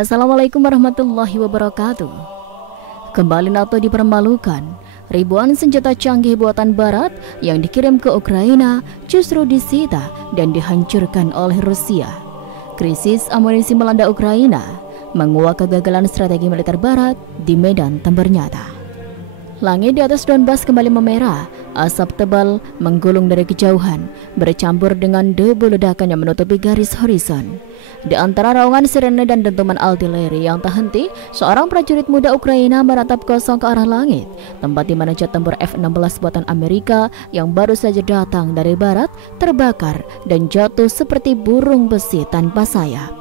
Assalamualaikum warahmatullahi wabarakatuh. Kembali NATO dipermalukan. Ribuan senjata canggih buatan Barat yang dikirim ke Ukraina justru disita dan dihancurkan oleh Rusia. Krisis amunisi melanda Ukraina, menguak kegagalan strategi militer Barat di medan tempur nyata. Langit di atas Donbas kembali memerah, asap tebal menggulung dari kejauhan, bercampur dengan debu ledakan yang menutupi garis horizon. Di antara raungan sirene dan dentuman artileri yang tak henti, seorang prajurit muda Ukraina meratap kosong ke arah langit, tempat di mana jet tempur F-16 buatan Amerika yang baru saja datang dari barat terbakar dan jatuh seperti burung besi tanpa sayap.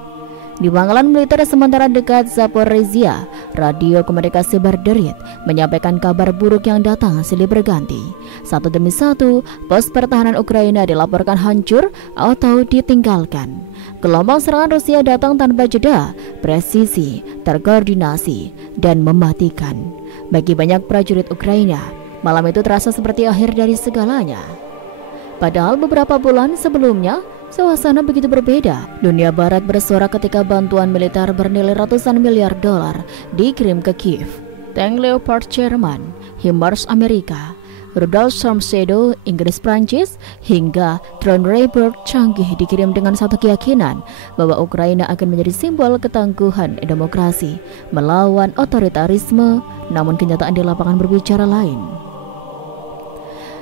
Di pangkalan militer sementara dekat Zaporizhia, radio komunikasi berderit menyampaikan kabar buruk yang datang silih berganti. Satu demi satu, pos pertahanan Ukraina dilaporkan hancur atau ditinggalkan. Gelombang serangan Rusia datang tanpa jeda, presisi, terkoordinasi, dan mematikan. Bagi banyak prajurit Ukraina, malam itu terasa seperti akhir dari segalanya. Padahal beberapa bulan sebelumnya, suasana begitu berbeda. Dunia Barat bersorak ketika bantuan militer bernilai ratusan miliar dolar dikirim ke Kiev. Tank Leopard Jerman, HIMARS Amerika, rudal Storm Shadow Inggris Prancis, hingga drone Rebirth canggih dikirim dengan satu keyakinan bahwa Ukraina akan menjadi simbol ketangguhan demokrasi melawan otoritarisme. Namun kenyataan di lapangan berbicara lain.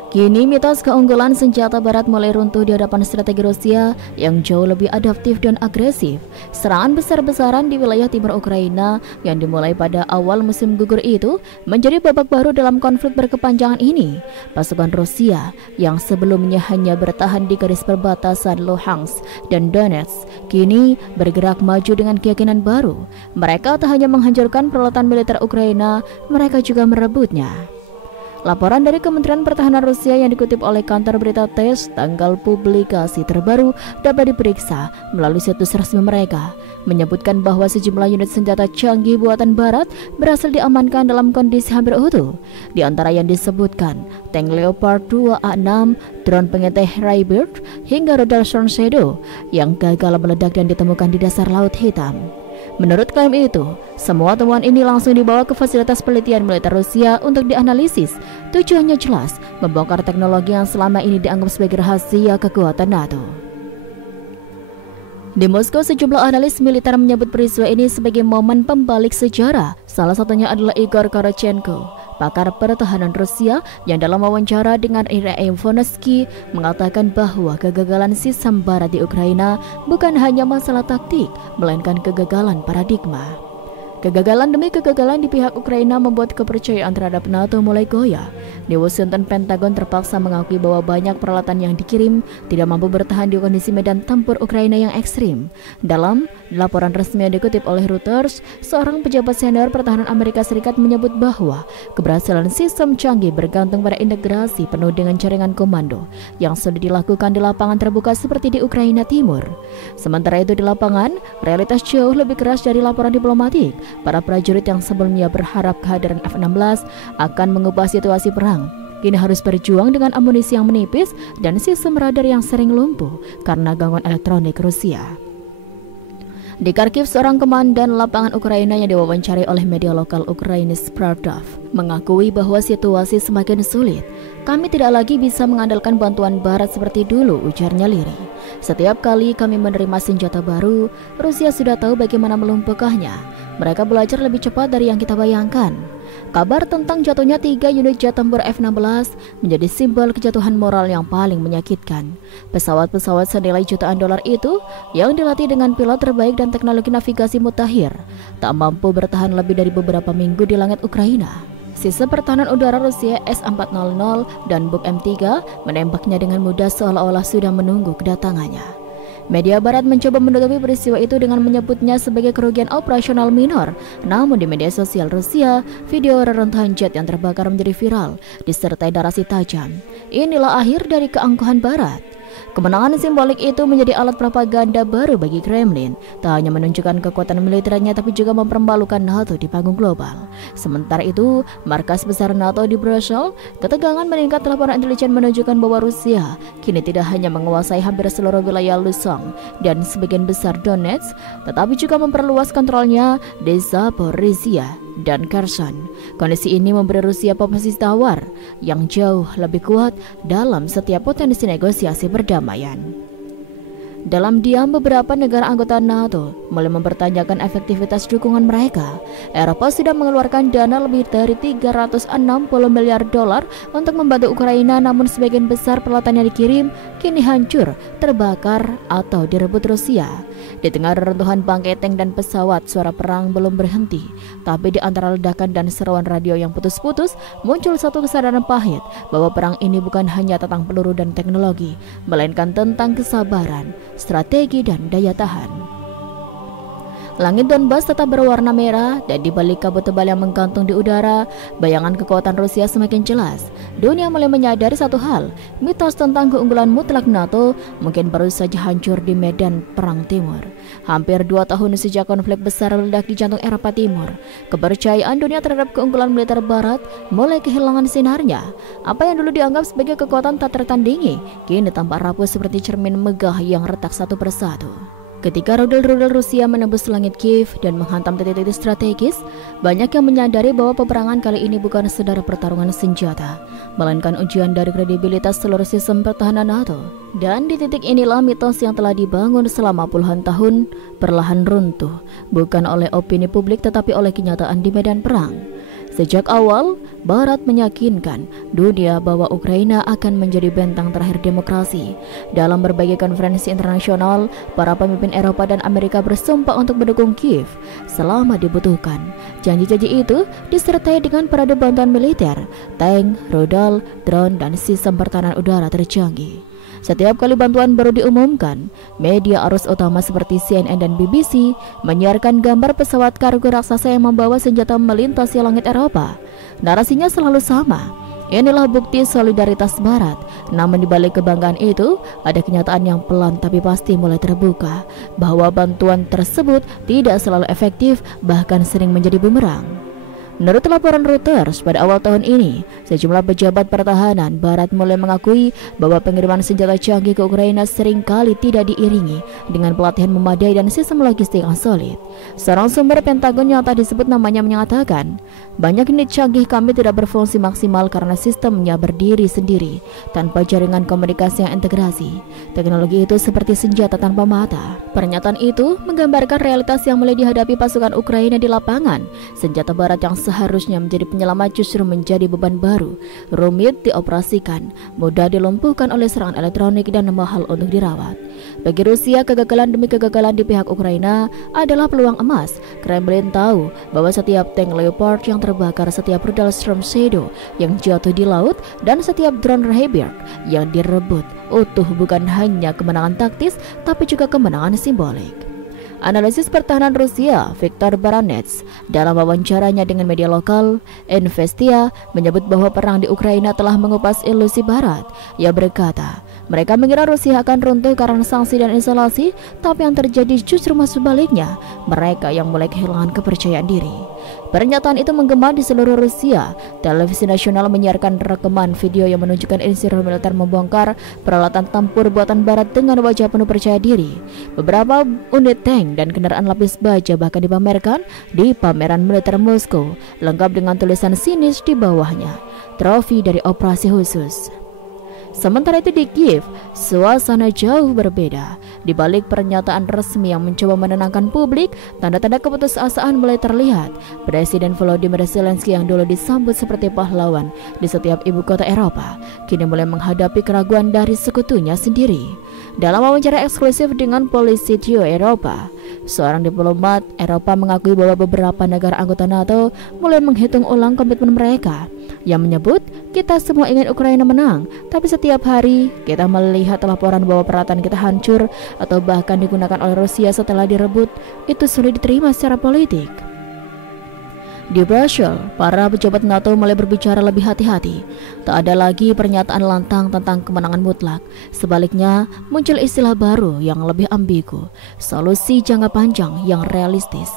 Kini mitos keunggulan senjata Barat mulai runtuh di hadapan strategi Rusia yang jauh lebih adaptif dan agresif. Serangan besar-besaran di wilayah timur Ukraina yang dimulai pada awal musim gugur itu menjadi babak baru dalam konflik berkepanjangan ini. Pasukan Rusia yang sebelumnya hanya bertahan di garis perbatasan Luhansk dan Donetsk kini bergerak maju dengan keyakinan baru. Mereka tak hanya menghancurkan peralatan militer Ukraina, mereka juga merebutnya. Laporan dari Kementerian Pertahanan Rusia yang dikutip oleh kantor berita TASS, tanggal publikasi terbaru dapat diperiksa melalui situs resmi mereka, menyebutkan bahwa sejumlah unit senjata canggih buatan Barat berhasil diamankan dalam kondisi hampir utuh. Di antara yang disebutkan, tank Leopard 2A6, drone pengeteh Rebirth, hingga rudal Storm Shadow yang gagal meledak dan ditemukan di dasar Laut Hitam. Menurut klaim itu, semua temuan ini langsung dibawa ke fasilitas penelitian militer Rusia untuk dianalisis. Tujuannya jelas, membongkar teknologi yang selama ini dianggap sebagai rahasia kekuatan NATO. Di Moskow, sejumlah analis militer menyebut peristiwa ini sebagai momen pembalik sejarah. Salah satunya adalah Igor Korochenko, pakar pertahanan Rusia yang dalam wawancara dengan IRIA Vonesky mengatakan bahwa kegagalan sistem Barat di Ukraina bukan hanya masalah taktik, melainkan kegagalan paradigma. Kegagalan demi kegagalan di pihak Ukraina membuat kepercayaan terhadap NATO mulai goyah. Di Washington, Pentagon terpaksa mengakui bahwa banyak peralatan yang dikirim tidak mampu bertahan di kondisi medan tempur Ukraina yang ekstrim. Dalam laporan resmi yang dikutip oleh Reuters, seorang pejabat senior pertahanan Amerika Serikat menyebut bahwa keberhasilan sistem canggih bergantung pada integrasi penuh dengan jaringan komando yang sudah dilakukan di lapangan terbuka seperti di Ukraina Timur. Sementara itu di lapangan, realitas jauh lebih keras dari laporan diplomatik. Para prajurit yang sebelumnya berharap kehadiran F-16 akan mengubah situasi perang, kini harus berjuang dengan amunisi yang menipis dan sistem radar yang sering lumpuh karena gangguan elektronik Rusia. Di Kharkiv, seorang komandan lapangan Ukraina yang diwawancarai oleh media lokal Ukrainis Pravda mengakui bahwa situasi semakin sulit. Kami tidak lagi bisa mengandalkan bantuan Barat seperti dulu, ujarnya lirih. Setiap kali kami menerima senjata baru, Rusia sudah tahu bagaimana melumpuhkannya. Mereka belajar lebih cepat dari yang kita bayangkan. Kabar tentang jatuhnya 3 unit jet tempur F-16 menjadi simbol kejatuhan moral yang paling menyakitkan. Pesawat-pesawat senilai jutaan dolar itu yang dilatih dengan pilot terbaik dan teknologi navigasi mutakhir tak mampu bertahan lebih dari beberapa minggu di langit Ukraina. Sistem pertahanan udara Rusia S-400 dan Buk M3 menembaknya dengan mudah seolah-olah sudah menunggu kedatangannya. Media Barat mencoba menutupi peristiwa itu dengan menyebutnya sebagai kerugian operasional minor. Namun di media sosial Rusia, video reruntuhan jet yang terbakar menjadi viral, disertai narasi tajam. Inilah akhir dari keangkuhan Barat. Kemenangan simbolik itu menjadi alat propaganda baru bagi Kremlin, tak hanya menunjukkan kekuatan militernya tapi juga mempermalukan NATO di panggung global. Sementara itu, markas besar NATO di Brussels, ketegangan meningkat. Laporan intelijen menunjukkan bahwa Rusia kini tidak hanya menguasai hampir seluruh wilayah Luhansk dan sebagian besar Donetsk, tetapi juga memperluas kontrolnya di Zaporizhia dan Kherson. Kondisi ini memberi Rusia posisi tawar yang jauh lebih kuat dalam setiap potensi negosiasi perdamaian. Dalam diam, beberapa negara anggota NATO mulai mempertanyakan efektivitas dukungan mereka. Eropa sudah mengeluarkan dana lebih dari 360 miliar dolar untuk membantu Ukraina, namun sebagian besar peralatan yang dikirim kini hancur, terbakar, atau direbut Rusia. Di tengah reruntuhan bangkai tank dan pesawat, suara perang belum berhenti. Tapi di antara ledakan dan seruan radio yang putus-putus, muncul satu kesadaran pahit bahwa perang ini bukan hanya tentang peluru dan teknologi, melainkan tentang kesabaran, strategi, dan daya tahan. Langit Donbas tetap berwarna merah dan di balik kabut tebal yang menggantung di udara, bayangan kekuatan Rusia semakin jelas. Dunia mulai menyadari satu hal, mitos tentang keunggulan mutlak NATO mungkin baru saja hancur di medan perang timur. Hampir 2 tahun sejak konflik besar meledak di jantung Eropa Timur, kepercayaan dunia terhadap keunggulan militer Barat mulai kehilangan sinarnya. Apa yang dulu dianggap sebagai kekuatan tak tertandingi, kini tampak rapuh seperti cermin megah yang retak satu persatu. Ketika rudal-rudal Rusia menembus langit Kiev dan menghantam titik-titik strategis, banyak yang menyadari bahwa peperangan kali ini bukan sekedar pertarungan senjata, melainkan ujian dari kredibilitas seluruh sistem pertahanan NATO. Dan di titik inilah mitos yang telah dibangun selama puluhan tahun perlahan runtuh, bukan oleh opini publik tetapi oleh kenyataan di medan perang. Sejak awal, Barat meyakinkan dunia bahwa Ukraina akan menjadi bentang terakhir demokrasi. Dalam berbagai konferensi internasional, para pemimpin Eropa dan Amerika bersumpah untuk mendukung Kiev selama dibutuhkan. Janji-janji itu disertai dengan parade bantuan militer, tank, rudal, drone, dan sistem pertahanan udara tercanggih. Setiap kali bantuan baru diumumkan, media arus utama seperti CNN dan BBC menyiarkan gambar pesawat kargo raksasa yang membawa senjata melintasi langit Eropa. Narasinya selalu sama. Inilah bukti solidaritas Barat. Namun di balik kebanggaan itu, ada kenyataan yang pelan tapi pasti mulai terbuka, bahwa bantuan tersebut tidak selalu efektif, bahkan sering menjadi bumerang. Menurut laporan Reuters, pada awal tahun ini, sejumlah pejabat pertahanan Barat mulai mengakui bahwa pengiriman senjata canggih ke Ukraina seringkali tidak diiringi dengan pelatihan memadai dan sistem logistik yang solid. Seorang sumber Pentagon yang tak disebut namanya menyatakan, banyak unit canggih kami tidak berfungsi maksimal karena sistemnya berdiri sendiri, tanpa jaringan komunikasi yang integrasi. Teknologi itu seperti senjata tanpa mata. Pernyataan itu menggambarkan realitas yang mulai dihadapi pasukan Ukraina di lapangan. Senjata Barat yang seharusnya menjadi penyelamat justru menjadi beban baru, rumit dioperasikan, mudah dilumpuhkan oleh serangan elektronik dan mahal untuk dirawat. Bagi Rusia, kegagalan demi kegagalan di pihak Ukraina adalah peluang emas. Kremlin tahu bahwa setiap tank Leopard yang terbakar, setiap rudal Storm Shadow yang jatuh di laut, dan setiap drone Harrier yang direbut utuh bukan hanya kemenangan taktis, tapi juga kemenangan simbolik. Analisis pertahanan Rusia, Viktor Baranets, dalam wawancaranya dengan media lokal, Investia, menyebut bahwa perang di Ukraina telah mengupas ilusi Barat. Ia berkata, mereka mengira Rusia akan runtuh karena sanksi dan isolasi, tapi yang terjadi justru sebaliknya, mereka yang mulai kehilangan kepercayaan diri. Pernyataan itu menggema di seluruh Rusia. Televisi nasional menyiarkan rekaman video yang menunjukkan insinyur militer membongkar peralatan tempur buatan Barat dengan wajah penuh percaya diri. Beberapa unit tank dan kendaraan lapis baja bahkan dipamerkan di pameran militer Moskow, lengkap dengan tulisan sinis di bawahnya, trofi dari operasi khusus. Sementara itu di Kiev, suasana jauh berbeda. Di balik pernyataan resmi yang mencoba menenangkan publik, tanda-tanda keputusasaan mulai terlihat. Presiden Volodymyr Zelensky yang dulu disambut seperti pahlawan di setiap ibu kota Eropa, kini mulai menghadapi keraguan dari sekutunya sendiri. Dalam wawancara eksklusif dengan Politburo Eropa, seorang diplomat Eropa mengakui bahwa beberapa negara anggota NATO mulai menghitung ulang komitmen mereka. Yang menyebut, kita semua ingin Ukraina menang, tapi setiap hari kita melihat laporan bahwa peralatan kita hancur atau bahkan digunakan oleh Rusia setelah direbut. Itu sulit diterima secara politik. Di Brussels, para pejabat NATO mulai berbicara lebih hati-hati. Tak ada lagi pernyataan lantang tentang kemenangan mutlak. Sebaliknya, muncul istilah baru yang lebih ambigu, solusi jangka panjang yang realistis.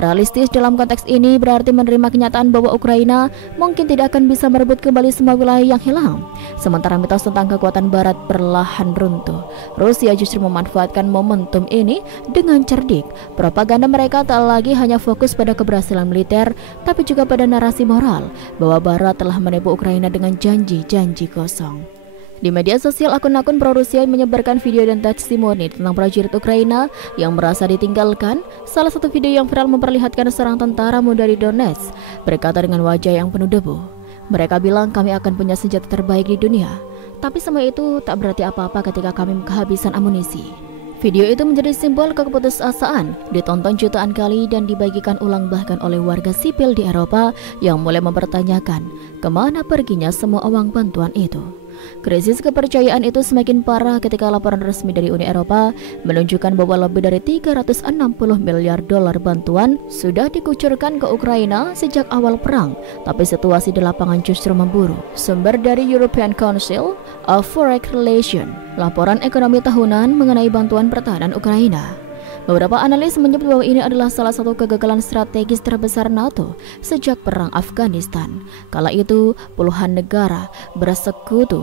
Realistis dalam konteks ini berarti menerima kenyataan bahwa Ukraina mungkin tidak akan bisa merebut kembali semua wilayah yang hilang. Sementara mitos tentang kekuatan Barat perlahan runtuh. Rusia justru memanfaatkan momentum ini dengan cerdik. Propaganda mereka tak lagi hanya fokus pada keberhasilan militer, tapi juga pada narasi moral bahwa Barat telah menipu Ukraina dengan janji-janji kosong. Di media sosial, akun-akun pro-Rusia menyebarkan video dan testimoni tentang prajurit Ukraina yang merasa ditinggalkan. Salah satu video yang viral memperlihatkan seorang tentara muda di Donetsk berkata dengan wajah yang penuh debu, "Mereka bilang kami akan punya senjata terbaik di dunia, tapi semua itu tak berarti apa-apa ketika kami kehabisan amunisi." Video itu menjadi simbol keputusasaan, ditonton jutaan kali dan dibagikan ulang bahkan oleh warga sipil di Eropa yang mulai mempertanyakan kemana perginya semua uang bantuan itu. Krisis kepercayaan itu semakin parah ketika laporan resmi dari Uni Eropa menunjukkan bahwa lebih dari 360 miliar dolar bantuan sudah dikucurkan ke Ukraina sejak awal perang, tapi situasi di lapangan justru memburuk. Sumber dari European Council of Foreign Relations, laporan ekonomi tahunan mengenai bantuan pertahanan Ukraina. Beberapa analis menyebut bahwa ini adalah salah satu kegagalan strategis terbesar NATO sejak perang Afghanistan. Kala itu, puluhan negara bersekutu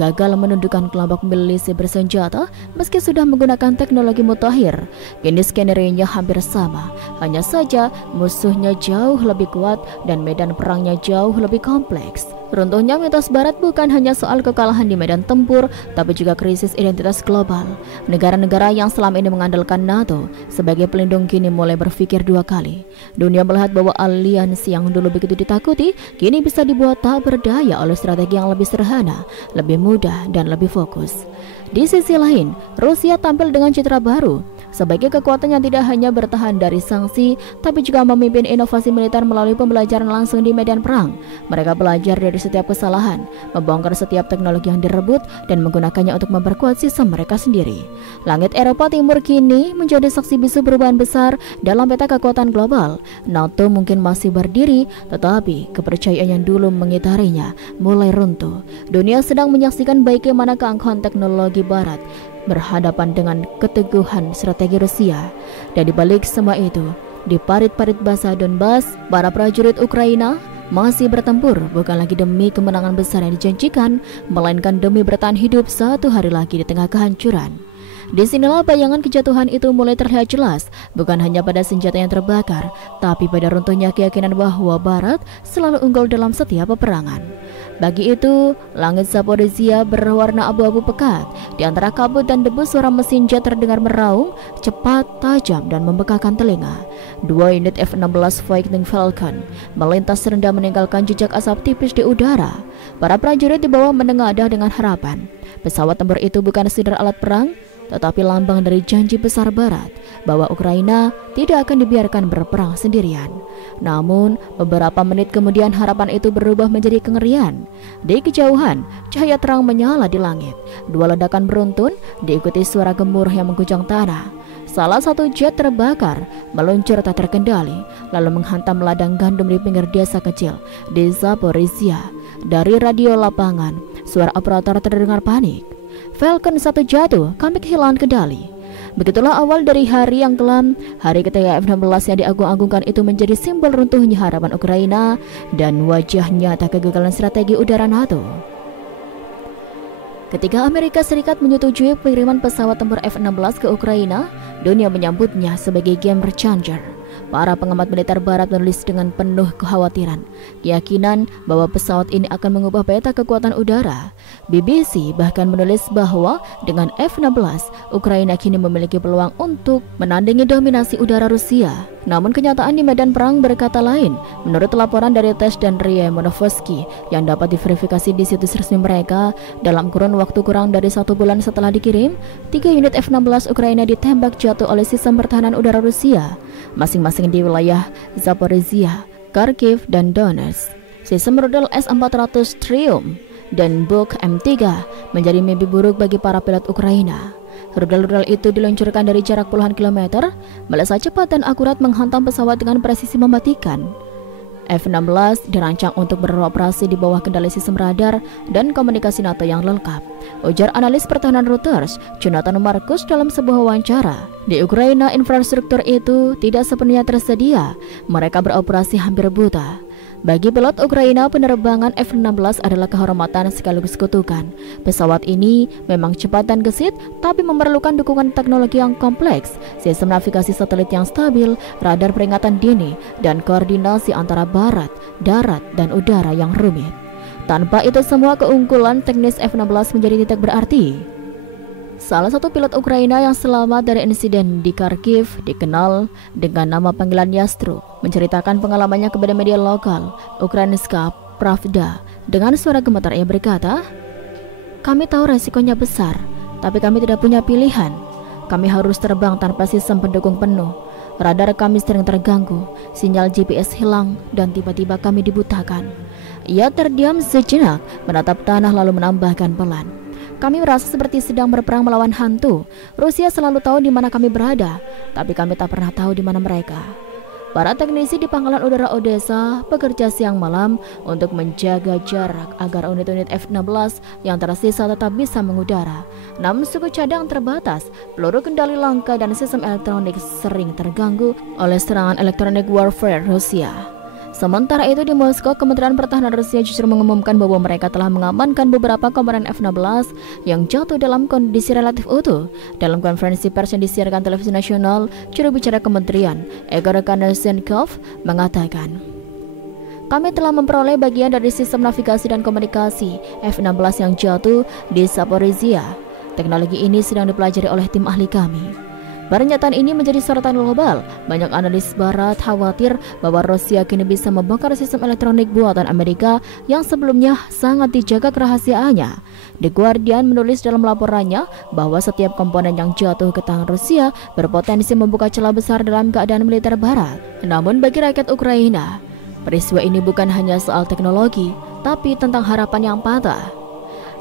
gagal menundukkan kelompok milisi bersenjata meski sudah menggunakan teknologi mutakhir. Kini skenario-nya hampir sama, hanya saja musuhnya jauh lebih kuat dan medan perangnya jauh lebih kompleks. Runtuhnya mitos Barat bukan hanya soal kekalahan di medan tempur, tapi juga krisis identitas global. Negara-negara yang selama ini mengandalkan NATO sebagai pelindung kini mulai berpikir dua kali. Dunia melihat bahwa aliansi yang dulu begitu ditakuti, kini bisa dibuat tak berdaya oleh strategi yang lebih sederhana, lebih mudah, dan lebih fokus. Di sisi lain, Rusia tampil dengan citra baru sebagai kekuatan yang tidak hanya bertahan dari sanksi, tapi juga memimpin inovasi militer melalui pembelajaran langsung di medan perang. Mereka belajar dari setiap kesalahan, membongkar setiap teknologi yang direbut, dan menggunakannya untuk memperkuat sistem mereka sendiri. Langit Eropa Timur kini menjadi saksi bisu perubahan besar dalam peta kekuatan global. NATO mungkin masih berdiri, tetapi kepercayaan yang dulu mengitarinya mulai runtuh. Dunia sedang menyaksikan bagaimana keangkuhan teknologi Barat berhadapan dengan keteguhan strategi Rusia. Dan di balik semua itu, di parit-parit basah Donbas, para prajurit Ukraina masih bertempur bukan lagi demi kemenangan besar yang dijanjikan, melainkan demi bertahan hidup satu hari lagi di tengah kehancuran. Disinilah bayangan kejatuhan itu mulai terlihat jelas, bukan hanya pada senjata yang terbakar, tapi pada runtuhnya keyakinan bahwa Barat selalu unggul dalam setiap peperangan. Bagi itu, langit Zaporizhia berwarna abu-abu pekat. Di antara kabut dan debu, suara mesin jet terdengar meraung, cepat, tajam, dan membekakan telinga. 2 unit F-16 Fighting Falcon melintas rendah meninggalkan jejak asap tipis di udara. Para prajurit di bawah menengadah dengan harapan. Pesawat tempur itu bukan sekedar alat perang, tetapi lambang dari janji besar Barat bahwa Ukraina tidak akan dibiarkan berperang sendirian. Namun, beberapa menit kemudian harapan itu berubah menjadi kengerian. Di kejauhan, cahaya terang menyala di langit. 2 ledakan beruntun diikuti suara gemuruh yang mengguncang tanah. Salah satu jet terbakar, meluncur tak terkendali, lalu menghantam ladang gandum di pinggir desa kecil di Zaporizhia. Dari radio lapangan, suara operator terdengar panik. Falcon 1 jatuh, kami kehilangan kendali. Begitulah awal dari hari yang kelam. Hari ketika F-16 yang diagung-agungkan itu menjadi simbol runtuhnya harapan Ukraina dan wajah nyata kegagalan strategi udara NATO. Ketika Amerika Serikat menyetujui pengiriman pesawat tempur F-16 ke Ukraina, dunia menyambutnya sebagai game changer. Para pengamat militer Barat menulis dengan penuh kekhawatiran, keyakinan bahwa pesawat ini akan mengubah peta kekuatan udara. BBC bahkan menulis bahwa dengan F-16, Ukraina kini memiliki peluang untuk menandingi dominasi udara Rusia. Namun kenyataan di medan perang berkata lain. Menurut laporan dari TASS dan RIA Monoforsky yang dapat diverifikasi di situs resmi mereka, dalam kurun waktu kurang dari 1 bulan setelah dikirim, 3 unit F-16 Ukraina ditembak jatuh oleh sistem pertahanan udara Rusia, masing-masing di wilayah Zaporizhia, Kharkiv, dan Donetsk. Sistem rudal S-400 Triumph dan Buk M3 menjadi mimpi buruk bagi para pilot Ukraina. Rudal-rudal itu diluncurkan dari jarak puluhan kilometer, melesat cepat dan akurat menghantam pesawat dengan presisi mematikan. F-16 dirancang untuk beroperasi di bawah kendali sistem radar dan komunikasi NATO yang lengkap, ujar analis pertahanan Reuters, Jonathan Marcus dalam sebuah wawancara. Di Ukraina, infrastruktur itu tidak sepenuhnya tersedia. Mereka beroperasi hampir buta. Bagi pilot Ukraina, penerbangan F-16 adalah kehormatan sekaligus kutukan. Pesawat ini memang cepat dan gesit, tapi memerlukan dukungan teknologi yang kompleks, sistem navigasi satelit yang stabil, radar peringatan dini, dan koordinasi antara barat, darat, dan udara yang rumit. Tanpa itu semua, keunggulan teknis F-16 menjadi tidak berarti. Salah satu pilot Ukraina yang selamat dari insiden di Kharkiv, dikenal dengan nama panggilan Yastru, menceritakan pengalamannya kepada media lokal, Ukrainska Pravda. Dengan suara gemetar ia berkata, "Kami tahu resikonya besar, tapi kami tidak punya pilihan. Kami harus terbang tanpa sistem pendukung penuh. Radar kami sering terganggu, sinyal GPS hilang, dan tiba-tiba kami dibutakan." Ia terdiam sejenak, menatap tanah lalu menambahkan pelan, "Kami merasa seperti sedang berperang melawan hantu. Rusia selalu tahu di mana kami berada, tapi kami tak pernah tahu di mana mereka." Para teknisi di Pangkalan Udara Odessa bekerja siang malam untuk menjaga jarak agar unit-unit F-16 yang tersisa tetap bisa mengudara. Namun suku cadang terbatas, peluru kendali langka dan sistem elektronik sering terganggu oleh serangan elektronik warfare Rusia. Sementara itu di Moskow, Kementerian Pertahanan Rusia justru mengumumkan bahwa mereka telah mengamankan beberapa komponen F-16 yang jatuh dalam kondisi relatif utuh. Dalam konferensi pers yang disiarkan televisi nasional, juru bicara kementerian, Igor Konashenkov, mengatakan, "Kami telah memperoleh bagian dari sistem navigasi dan komunikasi F-16 yang jatuh di Zaporizhia. Teknologi ini sedang dipelajari oleh tim ahli kami." Pernyataan ini menjadi sorotan global. Banyak analis barat khawatir bahwa Rusia kini bisa membongkar sistem elektronik buatan Amerika yang sebelumnya sangat dijaga kerahasiaannya. The Guardian menulis dalam laporannya bahwa setiap komponen yang jatuh ke tangan Rusia berpotensi membuka celah besar dalam keadaan militer barat. Namun bagi rakyat Ukraina, peristiwa ini bukan hanya soal teknologi, tapi tentang harapan yang patah.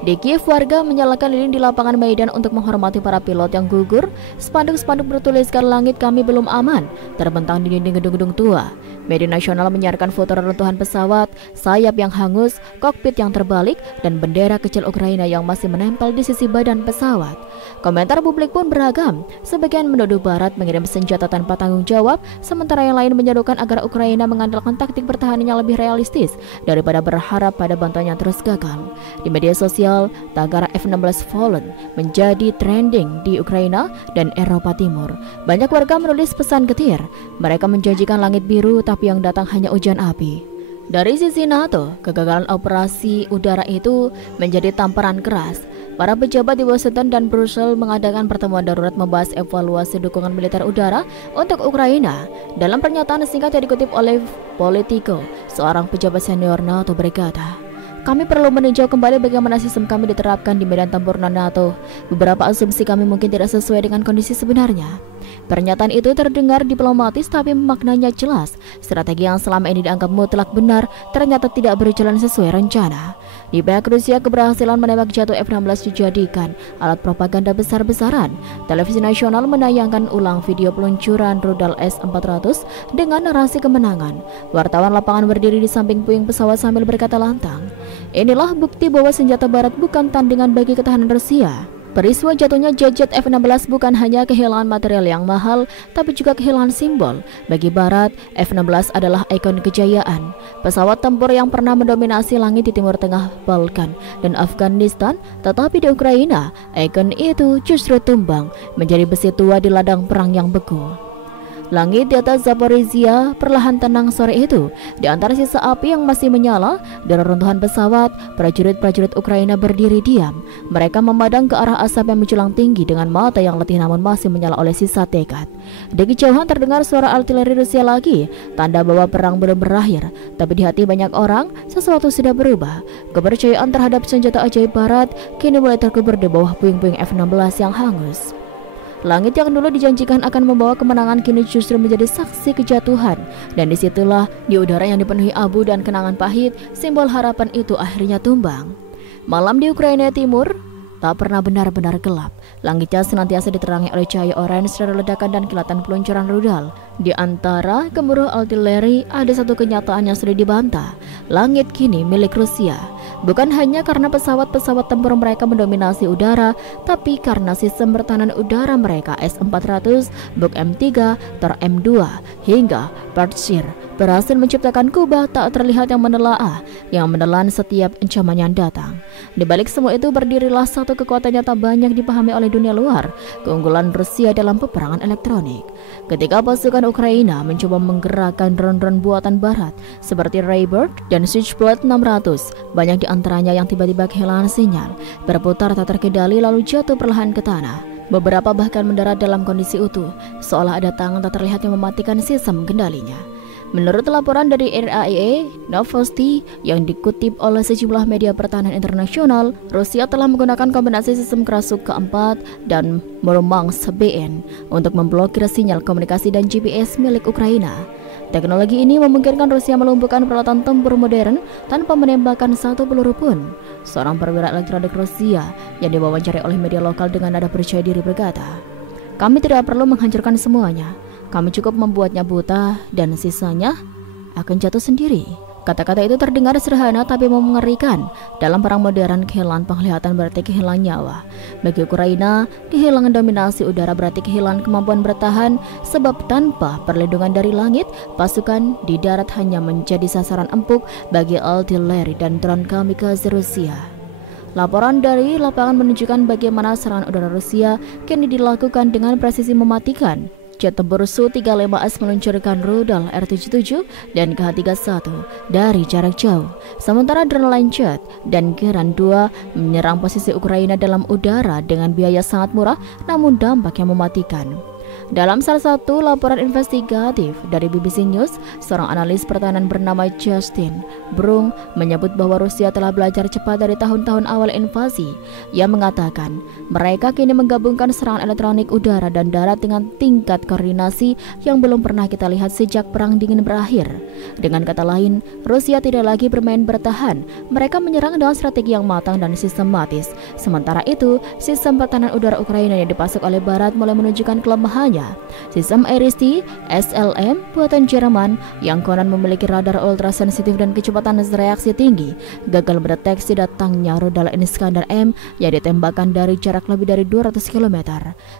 Di Kiev, warga menyalakan lilin di lapangan Maidan untuk menghormati para pilot yang gugur. Spanduk-spanduk bertuliskan "Langit kami belum aman" terbentang di dinding gedung-gedung tua. Media nasional menyiarkan foto reruntuhan pesawat, sayap yang hangus, kokpit yang terbalik, dan bendera kecil Ukraina yang masih menempel di sisi badan pesawat. Komentar publik pun beragam. Sebagian menuduh Barat mengirim senjata tanpa tanggung jawab, sementara yang lain menyerukan agar Ukraina mengandalkan taktik pertahanan yang lebih realistis daripada berharap pada bantuan yang terus gagal. Di media sosial, tagar F-16 Fallen menjadi trending di Ukraina dan Eropa Timur. Banyak warga menulis pesan getir. Mereka menjanjikan langit biru, tapi yang datang hanya hujan api. Dari sisi NATO, kegagalan operasi udara itu menjadi tamparan keras. Para pejabat di Washington dan Brussels mengadakan pertemuan darurat membahas evaluasi dukungan militer udara untuk Ukraina. Dalam pernyataan singkat yang dikutip oleh Politico, seorang pejabat senior NATO berkata, "Kami perlu meninjau kembali bagaimana sistem kami diterapkan di medan tempur NATO. Beberapa asumsi kami mungkin tidak sesuai dengan kondisi sebenarnya." Pernyataan itu terdengar diplomatis tapi maknanya jelas. Strategi yang selama ini dianggap mutlak benar ternyata tidak berjalan sesuai rencana. Di pihak Rusia, keberhasilan menembak jatuh F-16 dijadikan alat propaganda besar-besaran. Televisi nasional menayangkan ulang video peluncuran rudal S-400 dengan narasi kemenangan. Wartawan lapangan berdiri di samping puing pesawat sambil berkata lantang, "Inilah bukti bahwa senjata barat bukan tandingan bagi ketahanan Rusia." Peristiwa jatuhnya jet F-16 bukan hanya kehilangan material yang mahal, tapi juga kehilangan simbol. Bagi Barat, F-16 adalah ikon kejayaan. Pesawat tempur yang pernah mendominasi langit di Timur Tengah, Balkan, dan Afghanistan, tetapi di Ukraina, ikon itu justru tumbang, menjadi besi tua di ladang perang yang beku. Langit di atas Zaporizhia perlahan tenang sore itu. Di antara sisa api yang masih menyala dari reruntuhan pesawat, prajurit-prajurit Ukraina berdiri diam. Mereka memandang ke arah asap yang menjulang tinggi dengan mata yang letih namun masih menyala oleh sisa tekad. Di kejauhan terdengar suara artileri Rusia lagi, tanda bahwa perang belum berakhir. Tapi di hati banyak orang, sesuatu sudah berubah. Kepercayaan terhadap senjata ajaib Barat kini mulai terkubur di bawah puing-puing F-16 yang hangus. Langit yang dulu dijanjikan akan membawa kemenangan kini justru menjadi saksi kejatuhan. Dan disitulah di udara yang dipenuhi abu dan kenangan pahit, simbol harapan itu akhirnya tumbang. Malam di Ukraina Timur, tak pernah benar-benar gelap. Langitnya senantiasa diterangi oleh cahaya orange dari ledakan dan kilatan peluncuran rudal. Di antara gemuruh artileri ada satu kenyataan yang sudah dibantah. Langit kini milik Rusia. Bukan hanya karena pesawat-pesawat tempur mereka mendominasi udara, tapi karena sistem pertahanan udara mereka S-400, Buk M3, Tor M2, hingga Patriot berhasil menciptakan kubah tak terlihat yang menelaah, yang menelan setiap ancaman yang datang. Di balik semua itu berdirilah satu kekuatan yang tak banyak dipahami oleh dunia luar, keunggulan Rusia dalam peperangan elektronik. Ketika pasukan Ukraina mencoba menggerakkan drone-drone buatan barat seperti Raybird dan Switchblade 600, banyak di antaranya yang tiba-tiba kehilangan sinyal, berputar tak terkendali lalu jatuh perlahan ke tanah. Beberapa bahkan mendarat dalam kondisi utuh, seolah ada tangan tak terlihat yang mematikan sistem kendalinya. Menurut laporan dari RIA Novosti yang dikutip oleh sejumlah media pertahanan internasional, Rusia telah menggunakan kombinasi sistem kerasuk keempat dan Murmansk BN untuk memblokir sinyal komunikasi dan GPS milik Ukraina. Teknologi ini memungkinkan Rusia melumpuhkan peralatan tempur modern tanpa menembakkan satu peluru pun. Seorang perwira elektronik Rusia yang diwawancara oleh media lokal dengan nada percaya diri berkata, "Kami tidak perlu menghancurkan semuanya. Kami cukup membuatnya buta dan sisanya akan jatuh sendiri." Kata-kata itu terdengar sederhana tapi mengerikan. Dalam perang modern, kehilangan penglihatan berarti kehilangan nyawa. Bagi Ukraina, kehilangan dominasi udara berarti kehilangan kemampuan bertahan, sebab tanpa perlindungan dari langit, pasukan di darat hanya menjadi sasaran empuk bagi artileri dan drone kamikaze Rusia. Laporan dari lapangan menunjukkan bagaimana serangan udara Rusia kini dilakukan dengan presisi mematikan. Jet tempur Su-35S meluncurkan rudal R-77 dan Kh-31 dari jarak jauh. Sementara drone Lancet dan Geran-2 menyerang posisi Ukraina dalam udara dengan biaya sangat murah namun dampaknya mematikan. Dalam salah satu laporan investigatif dari BBC News, seorang analis pertahanan bernama Justin Brung menyebut bahwa Rusia telah belajar cepat dari tahun-tahun awal invasi. Ia mengatakan, mereka kini menggabungkan serangan elektronik udara dan darat dengan tingkat koordinasi yang belum pernah kita lihat sejak Perang Dingin berakhir. Dengan kata lain, Rusia tidak lagi bermain bertahan, mereka menyerang dengan strategi yang matang dan sistematis. Sementara itu, sistem pertahanan udara Ukraina yang dipasok oleh Barat mulai menunjukkan kelemahannya. Sistem Iris-T SLM buatan Jerman yang konon memiliki radar ultra sensitif dan kecepatan reaksi tinggi gagal mendeteksi datangnya rudal Iskander M yang ditembakkan dari jarak lebih dari 200 km.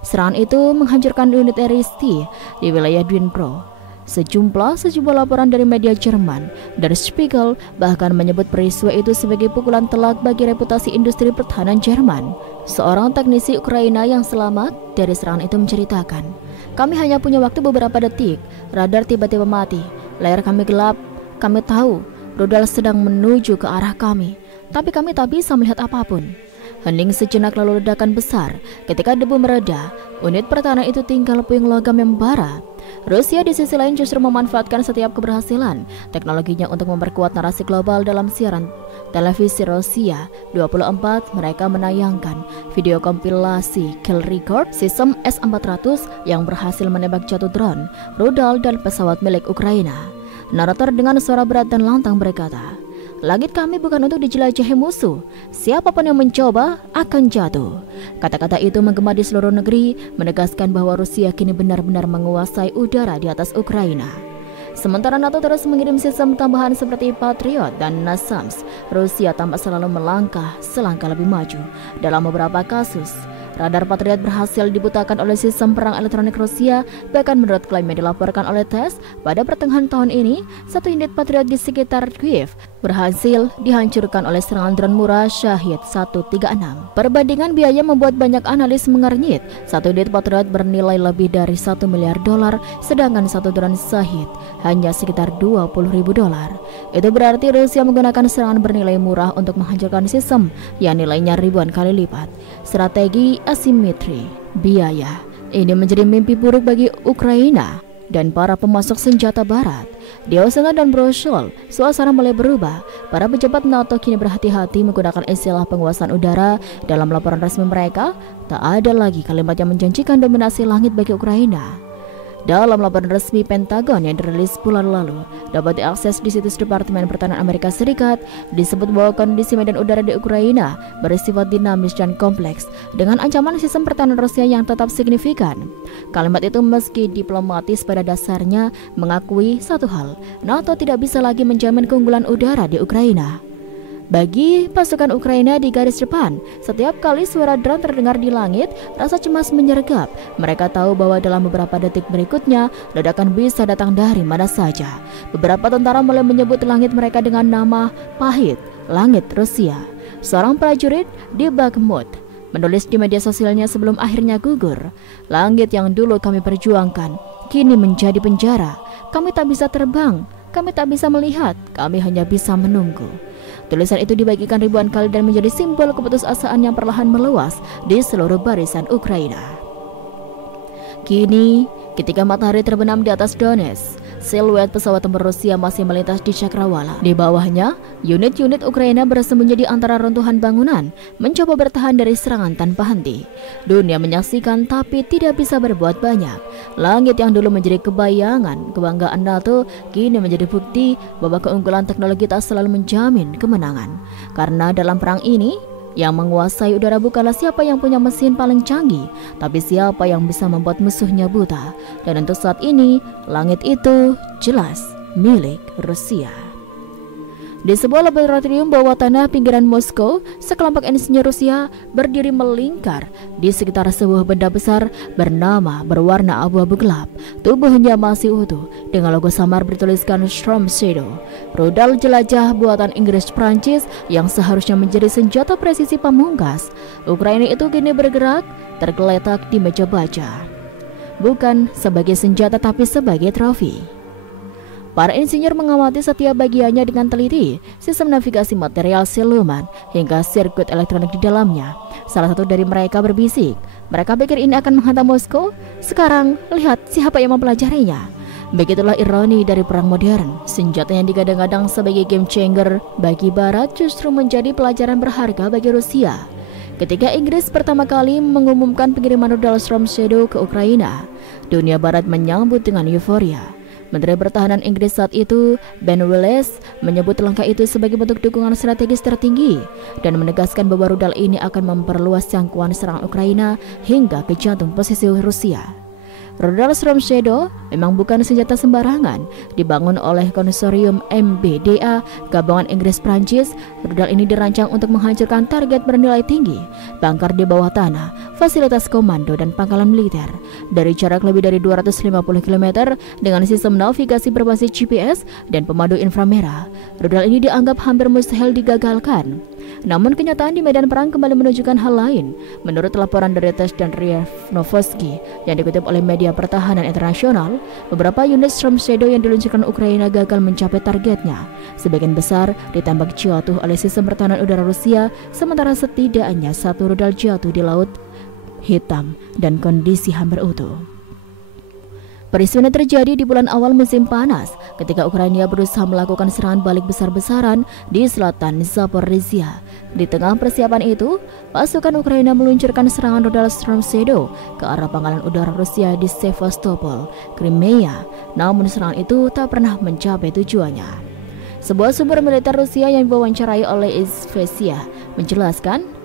Serangan itu menghancurkan unit Iris-T di wilayah Dnipro. Sejumlah laporan dari media Jerman, Der Spiegel, bahkan menyebut peristiwa itu sebagai pukulan telak bagi reputasi industri pertahanan Jerman. Seorang teknisi Ukraina yang selamat dari serangan itu menceritakan, "Kami hanya punya waktu beberapa detik, radar tiba-tiba mati, layar kami gelap, kami tahu rudal sedang menuju ke arah kami, tapi kami tak bisa melihat apapun." Hening sejenak lalu ledakan besar. Ketika debu mereda, unit pertahanan itu tinggal puing logam yang membara. Rusia di sisi lain justru memanfaatkan setiap keberhasilan teknologinya untuk memperkuat narasi global. Dalam siaran televisi Rusia 24, mereka menayangkan video kompilasi kill record sistem S-400 yang berhasil menembak jatuh drone, rudal, dan pesawat milik Ukraina. Narator dengan suara berat dan lantang berkata, "Langit kami bukan untuk dijelajahi musuh. Siapapun yang mencoba akan jatuh." Kata-kata itu menggema di seluruh negeri, menegaskan bahwa Rusia kini benar-benar menguasai udara di atas Ukraina. Sementara NATO terus mengirim sistem tambahan seperti Patriot dan NASAMS, Rusia tampak selalu melangkah selangkah lebih maju. Dalam beberapa kasus, radar Patriot berhasil dibutakan oleh sistem perang elektronik Rusia. Bahkan menurut klaim yang dilaporkan oleh TASS, pada pertengahan tahun ini, satu unit Patriot di sekitar Kiev berhasil dihancurkan oleh serangan drone murah Shahid 136. Perbandingan biaya membuat banyak analis mengernyit. Satu unit Patriot bernilai lebih dari $1 miliar, sedangkan satu drone Shahid hanya sekitar $20.000. Itu berarti Rusia menggunakan serangan bernilai murah untuk menghancurkan sistem yang nilainya ribuan kali lipat. Strategi asimetri biaya ini menjadi mimpi buruk bagi Ukraina dan para pemasok senjata barat. Di Osaka dan Brussels, suasana mulai berubah. Para pejabat NATO kini berhati-hati menggunakan istilah penguasaan udara. Dalam laporan resmi mereka, tak ada lagi kalimat yang menjanjikan dominasi langit bagi Ukraina. Dalam laporan resmi Pentagon yang dirilis bulan lalu, dapat diakses di situs Departemen Pertahanan Amerika Serikat, disebut bahwa kondisi medan udara di Ukraina bersifat dinamis dan kompleks, dengan ancaman sistem pertahanan Rusia yang tetap signifikan. Kalimat itu meski diplomatis pada dasarnya mengakui satu hal, NATO tidak bisa lagi menjamin keunggulan udara di Ukraina. Bagi pasukan Ukraina di garis depan, setiap kali suara drone terdengar di langit, rasa cemas menyergap. Mereka tahu bahwa dalam beberapa detik berikutnya, ledakan bisa datang dari mana saja. Beberapa tentara mulai menyebut langit mereka dengan nama Pahit, Langit Rusia. Seorang prajurit di Bakhmut menulis di media sosialnya sebelum akhirnya gugur. Langit yang dulu kami perjuangkan, kini menjadi penjara. Kami tak bisa terbang, kami tak bisa melihat, kami hanya bisa menunggu. Tulisan itu dibagikan ribuan kali dan menjadi simbol keputusasaan yang perlahan meluas di seluruh barisan Ukraina. Kini, ketika matahari terbenam di atas Donetsk, siluet pesawat tempur Rusia masih melintas di cakrawala. Di bawahnya, unit-unit Ukraina bersembunyi di antara runtuhan bangunan, mencoba bertahan dari serangan tanpa henti. Dunia menyaksikan tapi tidak bisa berbuat banyak. Langit yang dulu menjadi kebanggaan NATO, kini menjadi bukti bahwa keunggulan teknologi tak selalu menjamin kemenangan. Karena dalam perang ini, yang menguasai udara bukanlah siapa yang punya mesin paling canggih, tapi siapa yang bisa membuat musuhnya buta. Dan untuk saat ini, langit itu jelas milik Rusia. Di sebuah laboratorium bawah tanah pinggiran Moskow, sekelompok insinyur Rusia berdiri melingkar di sekitar sebuah benda besar berwarna abu-abu gelap. Tubuhnya masih utuh, dengan logo samar bertuliskan Storm Shadow, rudal jelajah buatan Inggris-Prancis yang seharusnya menjadi senjata presisi pamungkas. Ukraina itu kini bergerak tergeletak di meja baca, bukan sebagai senjata tapi sebagai trofi. Para insinyur mengamati setiap bagiannya dengan teliti, sistem navigasi material siluman hingga sirkuit elektronik di dalamnya. Salah satu dari mereka berbisik, mereka pikir ini akan menghantam Moskow. Sekarang lihat siapa yang mempelajarinya. Begitulah ironi dari perang modern. Senjata yang digadang-gadang sebagai game changer bagi Barat justru menjadi pelajaran berharga bagi Rusia. Ketika Inggris pertama kali mengumumkan pengiriman rudal Storm Shadow ke Ukraina, dunia Barat menyambut dengan euforia. Menteri Pertahanan Inggris saat itu, Ben Wallace, menyebut langkah itu sebagai bentuk dukungan strategis tertinggi dan menegaskan bahwa rudal ini akan memperluas jangkauan serangan Ukraina hingga ke jantung posisi Rusia. Rudal Storm Shadow memang bukan senjata sembarangan, dibangun oleh konsorsium MBDA, gabungan Inggris-Prancis. Rudal ini dirancang untuk menghancurkan target bernilai tinggi, bangkar di bawah tanah, fasilitas komando dan pangkalan militer. Dari jarak lebih dari 250 km dengan sistem navigasi berbasis GPS dan pemandu inframerah, rudal ini dianggap hampir mustahil digagalkan. Namun kenyataan di medan perang kembali menunjukkan hal lain. Menurut laporan dari Tes dan Ria Novosti yang dikutip oleh media pertahanan internasional, beberapa unit Storm Shadow yang diluncurkan Ukraina gagal mencapai targetnya. Sebagian besar ditembak jatuh oleh sistem pertahanan udara Rusia, sementara setidaknya satu rudal jatuh di Laut Hitam dan kondisi hampir utuh. Peristiwa ini terjadi di bulan awal musim panas ketika Ukraina berusaha melakukan serangan balik besar-besaran di selatan Zaporizhia. Di tengah persiapan itu, pasukan Ukraina meluncurkan serangan rudal Storm Shadow ke arah pangkalan udara Rusia di Sevastopol, Crimea. Namun serangan itu tak pernah mencapai tujuannya. Sebuah sumber militer Rusia yang diwawancarai oleh Izvestia menjelaskan,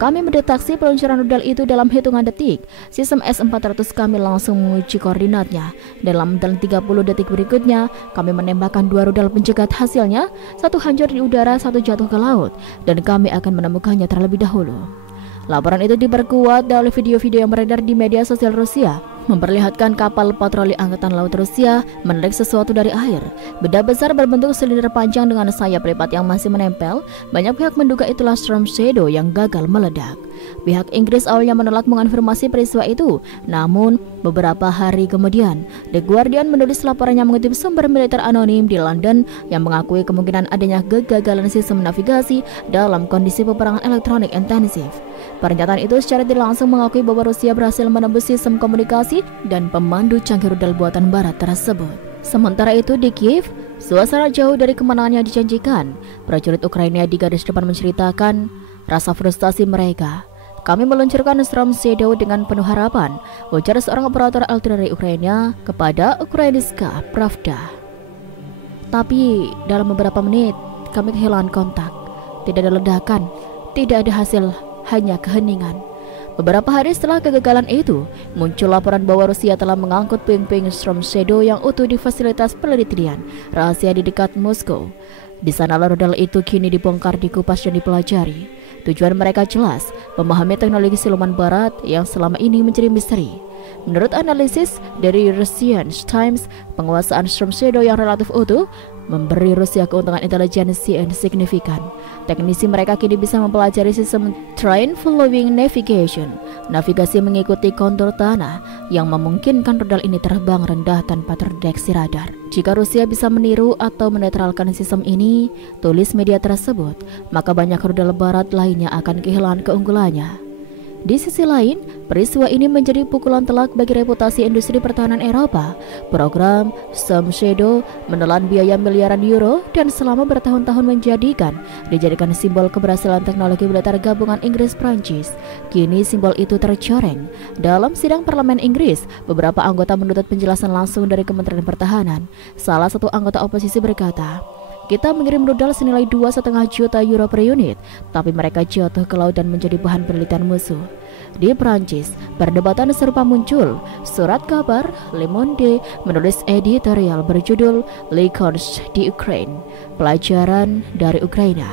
kami mendeteksi peluncuran rudal itu dalam hitungan detik. Sistem S-400 kami langsung menguji koordinatnya. Dalam 30 detik berikutnya, kami menembakkan 2 rudal pencegat. Hasilnya, satu hancur di udara, satu jatuh ke laut. Dan kami akan menemukannya terlebih dahulu. Laporan itu diperkuat oleh video-video yang beredar di media sosial Rusia, memperlihatkan kapal patroli Angkatan Laut Rusia menarik sesuatu dari air. Benda besar berbentuk silinder panjang dengan sayap lipat yang masih menempel. Banyak pihak menduga itulah Storm Shadow yang gagal meledak. Pihak Inggris awalnya menolak mengonfirmasi peristiwa itu, namun beberapa hari kemudian, The Guardian menulis laporan yang mengutip sumber militer anonim di London yang mengakui kemungkinan adanya kegagalan sistem navigasi dalam kondisi peperangan elektronik intensif. Pernyataan itu secara tidak langsung mengakui bahwa Rusia berhasil menembus sistem komunikasi dan pemandu canggih rudal buatan Barat tersebut. Sementara itu di Kiev, suasana jauh dari kemenangan yang dijanjikan. Prajurit Ukraina di garis depan menceritakan rasa frustasi mereka. Kami meluncurkan Storm Shadow dengan penuh harapan, ujar seorang operator artileri Ukraina kepada Ukrainska Pravda. Tapi dalam beberapa menit kami kehilangan kontak. Tidak ada ledakan, tidak ada hasil, hanya keheningan. Beberapa hari setelah kegagalan itu, muncul laporan bahwa Rusia telah mengangkut puing-puing Storm Shadow yang utuh di fasilitas penelitian rahasia di dekat Moskow. Di sana rudal itu kini dibongkar, dikupas dan dipelajari. Tujuan mereka jelas, memahami teknologi siluman barat yang selama ini menjadi misteri. Menurut analisis dari Russian Times, penguasaan Storm Shadow yang relatif utuh memberi Rusia keuntungan intelijensi yang signifikan. Teknisi mereka kini bisa mempelajari sistem Train Following Navigation, navigasi mengikuti kontur tanah yang memungkinkan rudal ini terbang rendah tanpa terdeteksi radar. Jika Rusia bisa meniru atau menetralkan sistem ini, tulis media tersebut, maka banyak rudal barat lainnya akan kehilangan keunggulannya. Di sisi lain, peristiwa ini menjadi pukulan telak bagi reputasi industri pertahanan Eropa. Program Storm Shadow menelan biaya miliaran euro dan selama bertahun-tahun dijadikan simbol keberhasilan teknologi militer gabungan Inggris-Prancis. Kini simbol itu tercoreng. Dalam sidang parlemen Inggris, beberapa anggota menuntut penjelasan langsung dari Kementerian Pertahanan. Salah satu anggota oposisi berkata, "Kita mengirim rudal senilai 2,5 juta euro per unit, tapi mereka jatuh ke laut dan menjadi bahan penelitian musuh." Di Prancis, perdebatan serupa muncul. Surat kabar Le Monde menulis editorial berjudul "Leakers di Ukraine, Pelajaran dari Ukraina",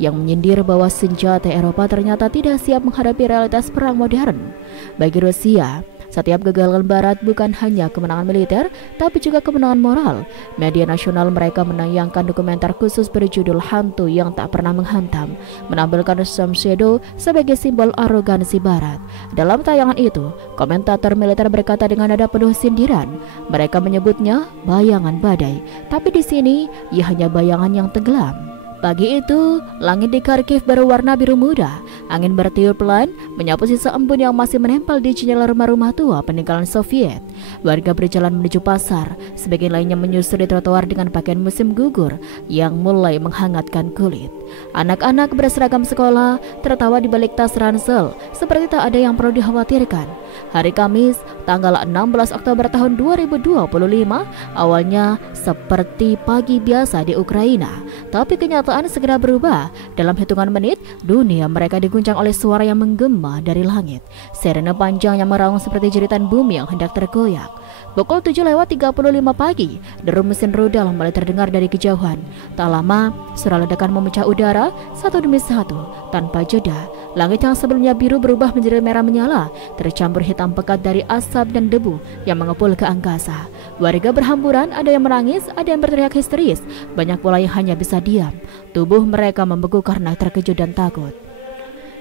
yang menyindir bahwa senjata Eropa ternyata tidak siap menghadapi realitas perang modern. Bagi Rusia, setiap kegagalan Barat bukan hanya kemenangan militer, tapi juga kemenangan moral. Media nasional mereka menayangkan dokumenter khusus berjudul "Hantu yang Tak Pernah Menghantam", menampilkan Storm Shadow sebagai simbol arogansi Barat. Dalam tayangan itu, komentator militer berkata dengan nada penuh sindiran, mereka menyebutnya bayangan badai, tapi di sini ia hanya bayangan yang tenggelam. Pagi itu, langit di Kharkiv berwarna biru muda. Angin bertiup pelan, menyapu sisa embun yang masih menempel di jendela rumah-rumah tua peninggalan Soviet. Warga berjalan menuju pasar, sebagian lainnya menyusuri trotoar dengan pakaian musim gugur yang mulai menghangatkan kulit. Anak-anak berseragam sekolah tertawa di balik tas ransel, seperti tak ada yang perlu dikhawatirkan. Hari Kamis, tanggal 16 Oktober tahun 2025, awalnya seperti pagi biasa di Ukraina, tapi kenyataan segera berubah. Dalam hitungan menit, dunia mereka diguncang oleh suara yang menggema dari langit. Sirene panjang yang meraung seperti jeritan bumi yang hendak tergoyak. Pukul 7:35 pagi, deru mesin rudal mulai terdengar dari kejauhan. Tak lama, suara ledakan memecah udara satu demi satu tanpa jeda. Langit yang sebelumnya biru berubah menjadi merah menyala, tercampur hitam pekat dari asap dan debu yang mengepul ke angkasa. Warga berhamburan, ada yang menangis, ada yang berteriak histeris, banyak pula yang hanya bisa diam. Tubuh mereka membeku karena terkejut dan takut.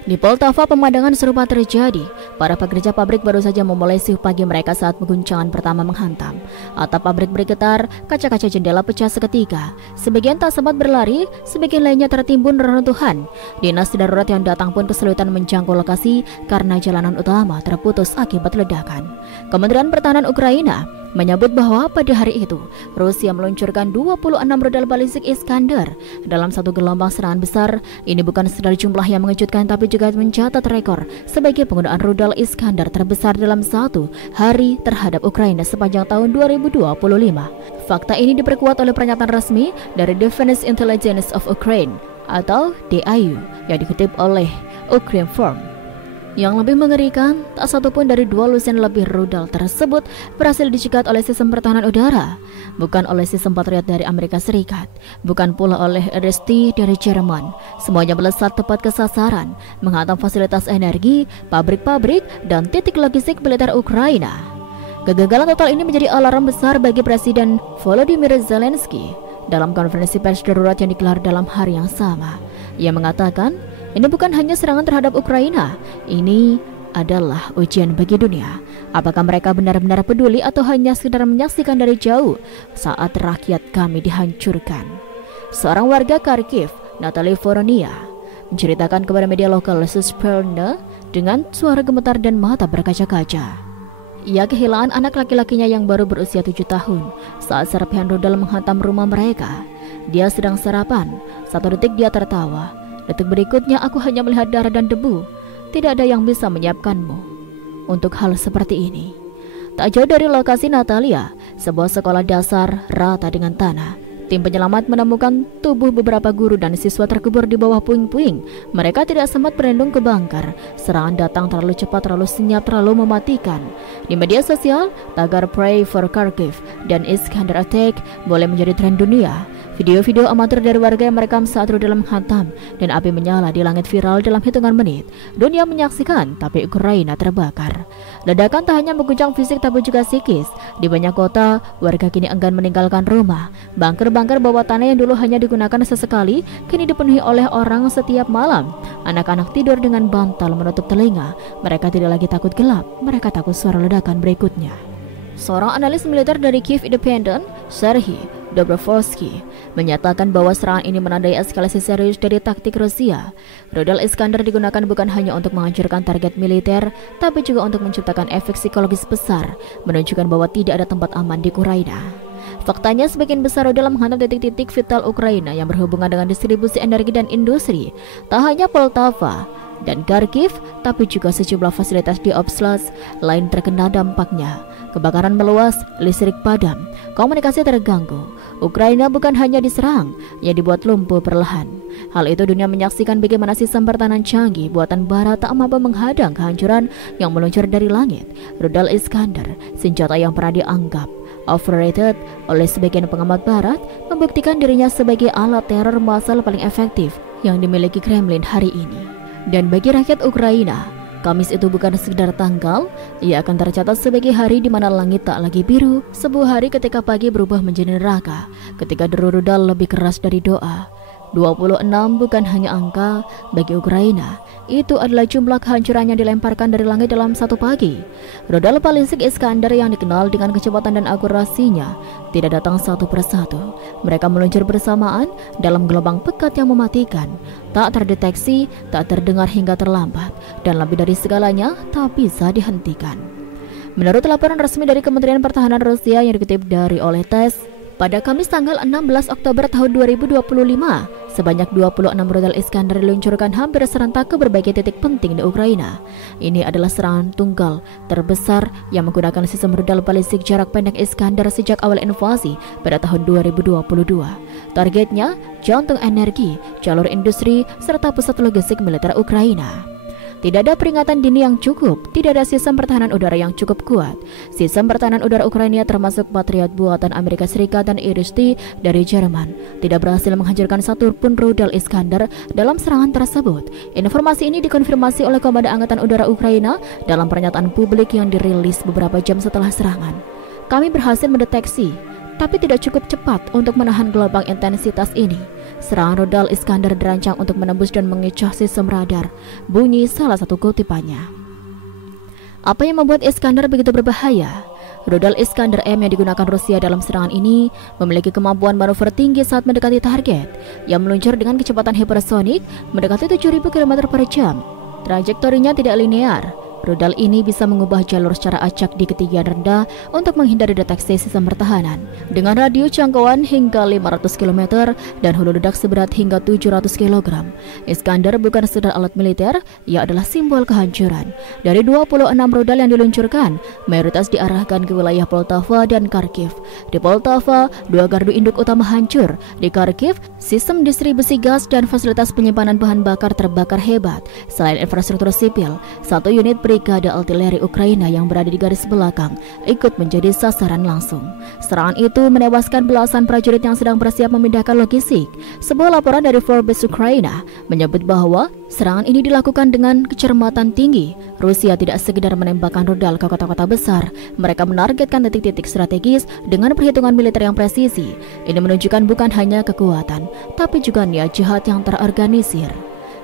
Di Poltava, pemandangan serupa terjadi. Para pekerja pabrik baru saja memulai shift pagi mereka saat guncangan pertama menghantam. Atap pabrik bergetar, kaca-kaca jendela pecah seketika. Sebagian tak sempat berlari, sebagian lainnya tertimbun reruntuhan. Dinas darurat yang datang pun kesulitan menjangkau lokasi karena jalanan utama terputus akibat ledakan. Kementerian Pertahanan Ukraina menyebut bahwa pada hari itu Rusia meluncurkan 26 rudal balistik Iskander dalam satu gelombang serangan besar. Ini bukan sekedar jumlah yang mengejutkan, tapi juga mencatat rekor sebagai penggunaan rudal Iskander terbesar dalam satu hari terhadap Ukraina sepanjang tahun 2025. Fakta ini diperkuat oleh pernyataan resmi dari Defense Intelligence of Ukraine atau DIU yang dikutip oleh Ukrinform. Yang lebih mengerikan, tak satu pun dari 2 lusin lebih rudal tersebut berhasil dicegat oleh sistem pertahanan udara, bukan oleh sistem Patriot dari Amerika Serikat, bukan pula oleh RST dari Jerman. Semuanya melesat tepat ke sasaran, menghantam fasilitas energi, pabrik-pabrik, dan titik logistik militer Ukraina. Kegagalan total ini menjadi alarm besar bagi Presiden Volodymyr Zelensky. Dalam konferensi pers darurat yang digelar dalam hari yang sama, ia mengatakan, ini bukan hanya serangan terhadap Ukraina, ini adalah ujian bagi dunia. Apakah mereka benar-benar peduli atau hanya sekedar menyaksikan dari jauh saat rakyat kami dihancurkan? Seorang warga Kharkiv, Natalie Voronia, menceritakan kepada media lokal Suspilne dengan suara gemetar dan mata berkaca-kaca. Ia kehilangan anak laki-lakinya yang baru berusia 7 tahun saat serpihan rudal menghantam rumah mereka. Dia sedang sarapan. 1 detik dia tertawa. Detik berikutnya aku hanya melihat darah dan debu. tidak ada yang bisa menyiapkanmu untuk hal seperti ini. Tak jauh dari lokasi Natalia, sebuah sekolah dasar rata dengan tanah, tim penyelamat menemukan tubuh beberapa guru dan siswa terkubur di bawah puing-puing. Mereka tidak sempat berlindung ke bangkar. Serangan datang terlalu cepat, terlalu senyap, terlalu mematikan. Di media sosial, tagar Pray for Kharkiv dan Iskander Attack boleh menjadi tren dunia. Video-video amatir dari warga yang merekam saat rudal menghantam dan api menyala di langit viral dalam hitungan menit. Dunia menyaksikan, tapi Ukraina terbakar. Ledakan tak hanya mengguncang fisik tapi juga psikis. Di banyak kota, warga kini enggan meninggalkan rumah. Bunker-bunker bawah tanah yang dulu hanya digunakan sesekali, kini dipenuhi oleh orang setiap malam. Anak-anak tidur dengan bantal menutup telinga. Mereka tidak lagi takut gelap, mereka takut suara ledakan berikutnya. Seorang analis militer dari Kiev Independent, Serhiy Dobrovolsky, menyatakan bahwa serangan ini menandai eskalasi serius dari taktik Rusia. Rudal Iskander digunakan bukan hanya untuk menghancurkan target militer, tapi juga untuk menciptakan efek psikologis besar, menunjukkan bahwa tidak ada tempat aman di Ukraina. Faktanya, sebagian besar rudal menghantam titik-titik vital Ukraina yang berhubungan dengan distribusi energi dan industri. Tak hanya Poltava dan Kharkiv, tapi juga sejumlah fasilitas di Oblast lain terkena dampaknya. Kebakaran meluas, listrik padam, komunikasi terganggu. Ukraina bukan hanya diserang, ia dibuat lumpuh perlahan. Hal itu dunia menyaksikan bagaimana sistem pertahanan canggih buatan barat tak mampu menghadang kehancuran yang meluncur dari langit. Rudal Iskander, senjata yang pernah dianggap overrated oleh sebagian pengamat barat, membuktikan dirinya sebagai alat teror massal paling efektif yang dimiliki Kremlin hari ini. Dan bagi rakyat Ukraina, Kamis itu bukan sekedar tanggal, ia akan tercatat sebagai hari di mana langit tak lagi biru, sebuah hari ketika pagi berubah menjadi neraka, ketika deru rudal lebih keras dari doa. 26 bukan hanya angka bagi Ukraina, itu adalah jumlah kehancuran yang dilemparkan dari langit dalam satu pagi. Rudal balistik Iskander yang dikenal dengan kecepatan dan akurasinya tidak datang satu persatu. Mereka meluncur bersamaan dalam gelombang pekat yang mematikan, tak terdeteksi, tak terdengar hingga terlambat, dan lebih dari segalanya tak bisa dihentikan. Menurut laporan resmi dari Kementerian Pertahanan Rusia yang dikutip dari oleh TASS, pada Kamis tanggal 16 Oktober tahun 2025, sebanyak 26 rudal Iskander diluncurkan hampir serentak ke berbagai titik penting di Ukraina. Ini adalah serangan tunggal terbesar yang menggunakan sistem rudal balistik jarak pendek Iskander sejak awal invasi pada tahun 2022. Targetnya, jantung energi, jalur industri, serta pusat logistik militer Ukraina. Tidak ada peringatan dini yang cukup, tidak ada sistem pertahanan udara yang cukup kuat. Sistem pertahanan udara Ukraina termasuk Patriot buatan Amerika Serikat dan Iris-T dari Jerman tidak berhasil menghancurkan satu pun rudal Iskander dalam serangan tersebut. Informasi ini dikonfirmasi oleh Komandan Angkatan Udara Ukraina dalam pernyataan publik yang dirilis beberapa jam setelah serangan. Kami berhasil mendeteksi, tapi tidak cukup cepat untuk menahan gelombang intensitas ini. Serangan rudal Iskander dirancang untuk menembus dan mengecoh sistem radar, bunyi salah satu kutipannya. Apa yang membuat Iskander begitu berbahaya? Rudal Iskander M yang digunakan Rusia dalam serangan ini memiliki kemampuan manuver tinggi saat mendekati target, yang meluncur dengan kecepatan hipersonik mendekati 7.000 km per jam. Trajektorinya tidak linear. Rudal ini bisa mengubah jalur secara acak di ketinggian rendah untuk menghindari deteksi sistem pertahanan. Dengan radius jangkauan hingga 500 km dan hulu ledak seberat hingga 700 kg. Iskander bukan sekedar alat militer, ia adalah simbol kehancuran. Dari 26 rudal yang diluncurkan, mayoritas diarahkan ke wilayah Poltava dan Kharkiv. Di Poltava, 2 gardu induk utama hancur. Di Kharkiv, sistem distribusi gas dan fasilitas penyimpanan bahan bakar terbakar hebat. Selain infrastruktur sipil, 1 unit Brigade Artileri Ukraina yang berada di garis belakang ikut menjadi sasaran langsung. Serangan itu menewaskan belasan prajurit yang sedang bersiap memindahkan logistik. Sebuah laporan dari Forbes Ukraina menyebut bahwa serangan ini dilakukan dengan kecermatan tinggi. Rusia tidak sekedar menembakkan rudal ke kota-kota besar, mereka menargetkan titik-titik strategis dengan perhitungan militer yang presisi. Ini menunjukkan bukan hanya kekuatan, tapi juga niat jihad yang terorganisir.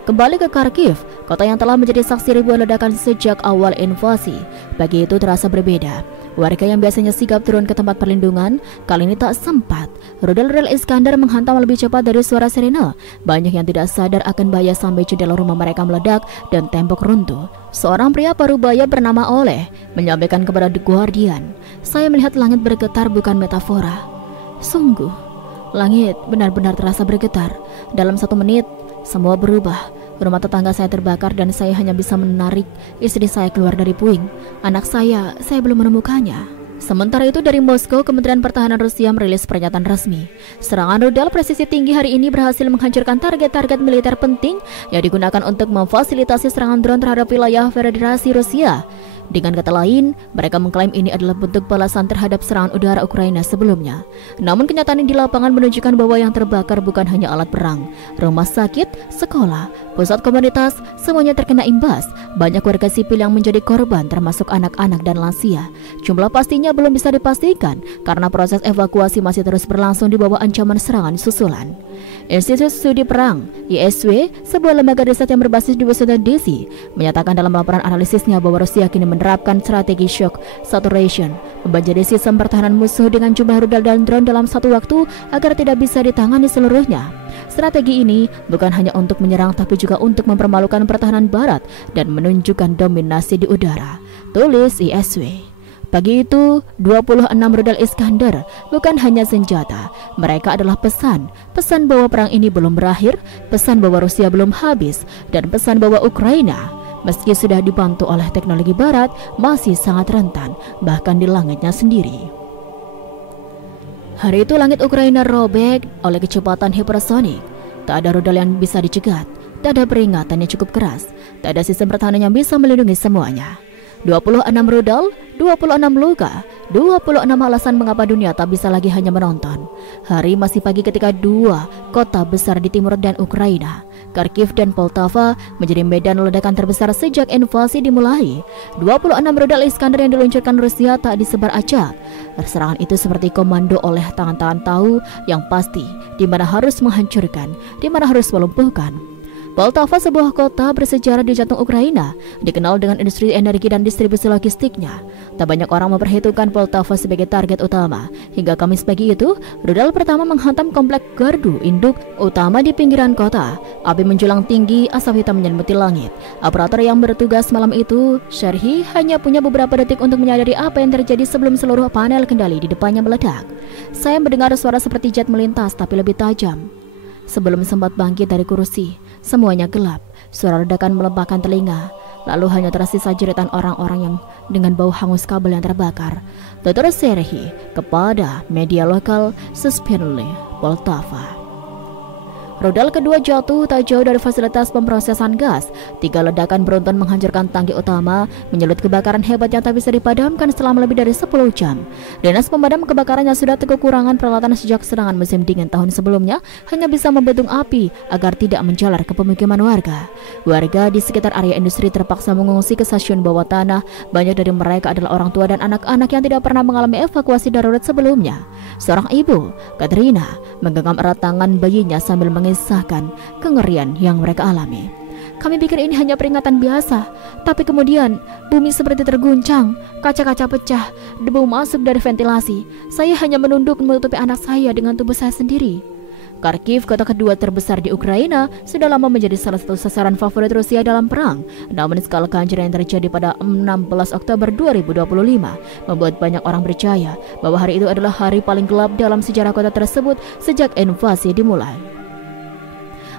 Kembali ke Kharkiv, kota yang telah menjadi saksi ribuan ledakan sejak awal invasi. Pagi itu terasa berbeda. Warga yang biasanya sigap turun ke tempat perlindungan, kali ini tak sempat. Rudal Iskander menghantam lebih cepat dari suara sirene. Banyak yang tidak sadar akan bahaya sampai jendela rumah mereka meledak dan tembok runtuh. Seorang pria parubaya bernama Oleh menyampaikan kepada The Guardian, "Saya melihat langit bergetar bukan metafora. Sungguh, langit benar-benar terasa bergetar. Dalam 1 menit, semua berubah. Rumah tetangga saya terbakar dan saya hanya bisa menarik istri saya keluar dari puing. Anak saya belum menemukannya. Sementara itu dari Moskow, Kementerian Pertahanan Rusia merilis pernyataan resmi. Serangan rudal presisi tinggi hari ini berhasil menghancurkan target-target militer penting yang digunakan untuk memfasilitasi serangan drone terhadap wilayah Federasi Rusia. Dengan kata lain, mereka mengklaim ini adalah bentuk balasan terhadap serangan udara Ukraina sebelumnya. Namun kenyataan di lapangan menunjukkan bahwa yang terbakar bukan hanya alat perang. Rumah sakit, sekolah, pusat komunitas, semuanya terkena imbas. Banyak warga sipil yang menjadi korban termasuk anak-anak dan lansia. Jumlah pastinya belum bisa dipastikan karena proses evakuasi masih terus berlangsung di bawah ancaman serangan susulan. Institut Studi Perang, ISW, sebuah lembaga riset yang berbasis di Washington DC, menyatakan dalam laporan analisisnya bahwa Rusia kini menerapkan strategi shock saturation, membanjiri sistem pertahanan musuh dengan jumlah rudal dan drone dalam satu waktu agar tidak bisa ditangani seluruhnya. Strategi ini bukan hanya untuk menyerang tapi juga untuk mempermalukan pertahanan barat dan menunjukkan dominasi di udara, tulis ISW. Pagi itu, 26 rudal Iskander bukan hanya senjata, mereka adalah pesan bahwa perang ini belum berakhir, pesan bahwa Rusia belum habis, dan pesan bahwa Ukraina, meski sudah dibantu oleh teknologi barat, masih sangat rentan, bahkan di langitnya sendiri. Hari itu langit Ukraina robek oleh kecepatan hipersonik. Tak ada rudal yang bisa dicegat, tak ada peringatan yang cukup keras, tak ada sistem pertahanan yang bisa melindungi semuanya. 26 rudal, 26 luka, 26 alasan mengapa dunia tak bisa lagi hanya menonton. Hari masih pagi ketika dua kota besar di timur dan Ukraina, Kharkiv dan Poltava, menjadi medan ledakan terbesar sejak invasi dimulai. 26 rudal Iskander yang diluncurkan Rusia tak disebar acak. Serangan itu seperti komando oleh tangan-tangan tahu yang pasti di mana harus menghancurkan, di mana harus melumpuhkan. Poltava, sebuah kota bersejarah di jantung Ukraina, dikenal dengan industri energi dan distribusi logistiknya. Tak banyak orang memperhitungkan Poltava sebagai target utama. Hingga Kamis pagi itu, rudal pertama menghantam komplek gardu induk utama di pinggiran kota. Api menjulang tinggi, asap hitam menyelimuti langit. Operator yang bertugas malam itu, Sherhi, hanya punya beberapa detik untuk menyadari apa yang terjadi sebelum seluruh panel kendali di depannya meledak. Saya mendengar suara seperti jet melintas tapi lebih tajam. Sebelum sempat bangkit dari kursi, semuanya gelap. Suara ledakan melebahkan telinga. Lalu hanya tersisa jeritan orang-orang yang dengan bau hangus kabel yang terbakar. Dr. Serhi kepada media lokal Suspinli, Poltava. Rudal kedua jatuh tak jauh dari fasilitas pemrosesan gas. 3 ledakan beruntun menghancurkan tangki utama, menyulut kebakaran hebat yang tak bisa dipadamkan selama lebih dari 10 jam. Dinas pemadam kebakaran yang sudah kekurangan peralatan sejak serangan musim dingin tahun sebelumnya hanya bisa membendung api agar tidak menjalar ke pemukiman warga. Warga di sekitar area industri terpaksa mengungsi ke stasiun bawah tanah. Banyak dari mereka adalah orang tua dan anak-anak yang tidak pernah mengalami evakuasi darurat sebelumnya. Seorang ibu, Katrina, menggenggam erat tangan bayinya sambil mengisahkan kengerian yang mereka alami. Kami pikir ini hanya peringatan biasa, tapi kemudian bumi seperti terguncang, kaca-kaca pecah, debu masuk dari ventilasi. Saya hanya menunduk menutupi anak saya dengan tubuh saya sendiri. Kharkiv, kota kedua terbesar di Ukraina, sudah lama menjadi salah satu sasaran favorit Rusia dalam perang. Namun skala kehancuran yang terjadi pada 16 Oktober 2025 membuat banyak orang percaya bahwa hari itu adalah hari paling gelap dalam sejarah kota tersebut sejak invasi dimulai.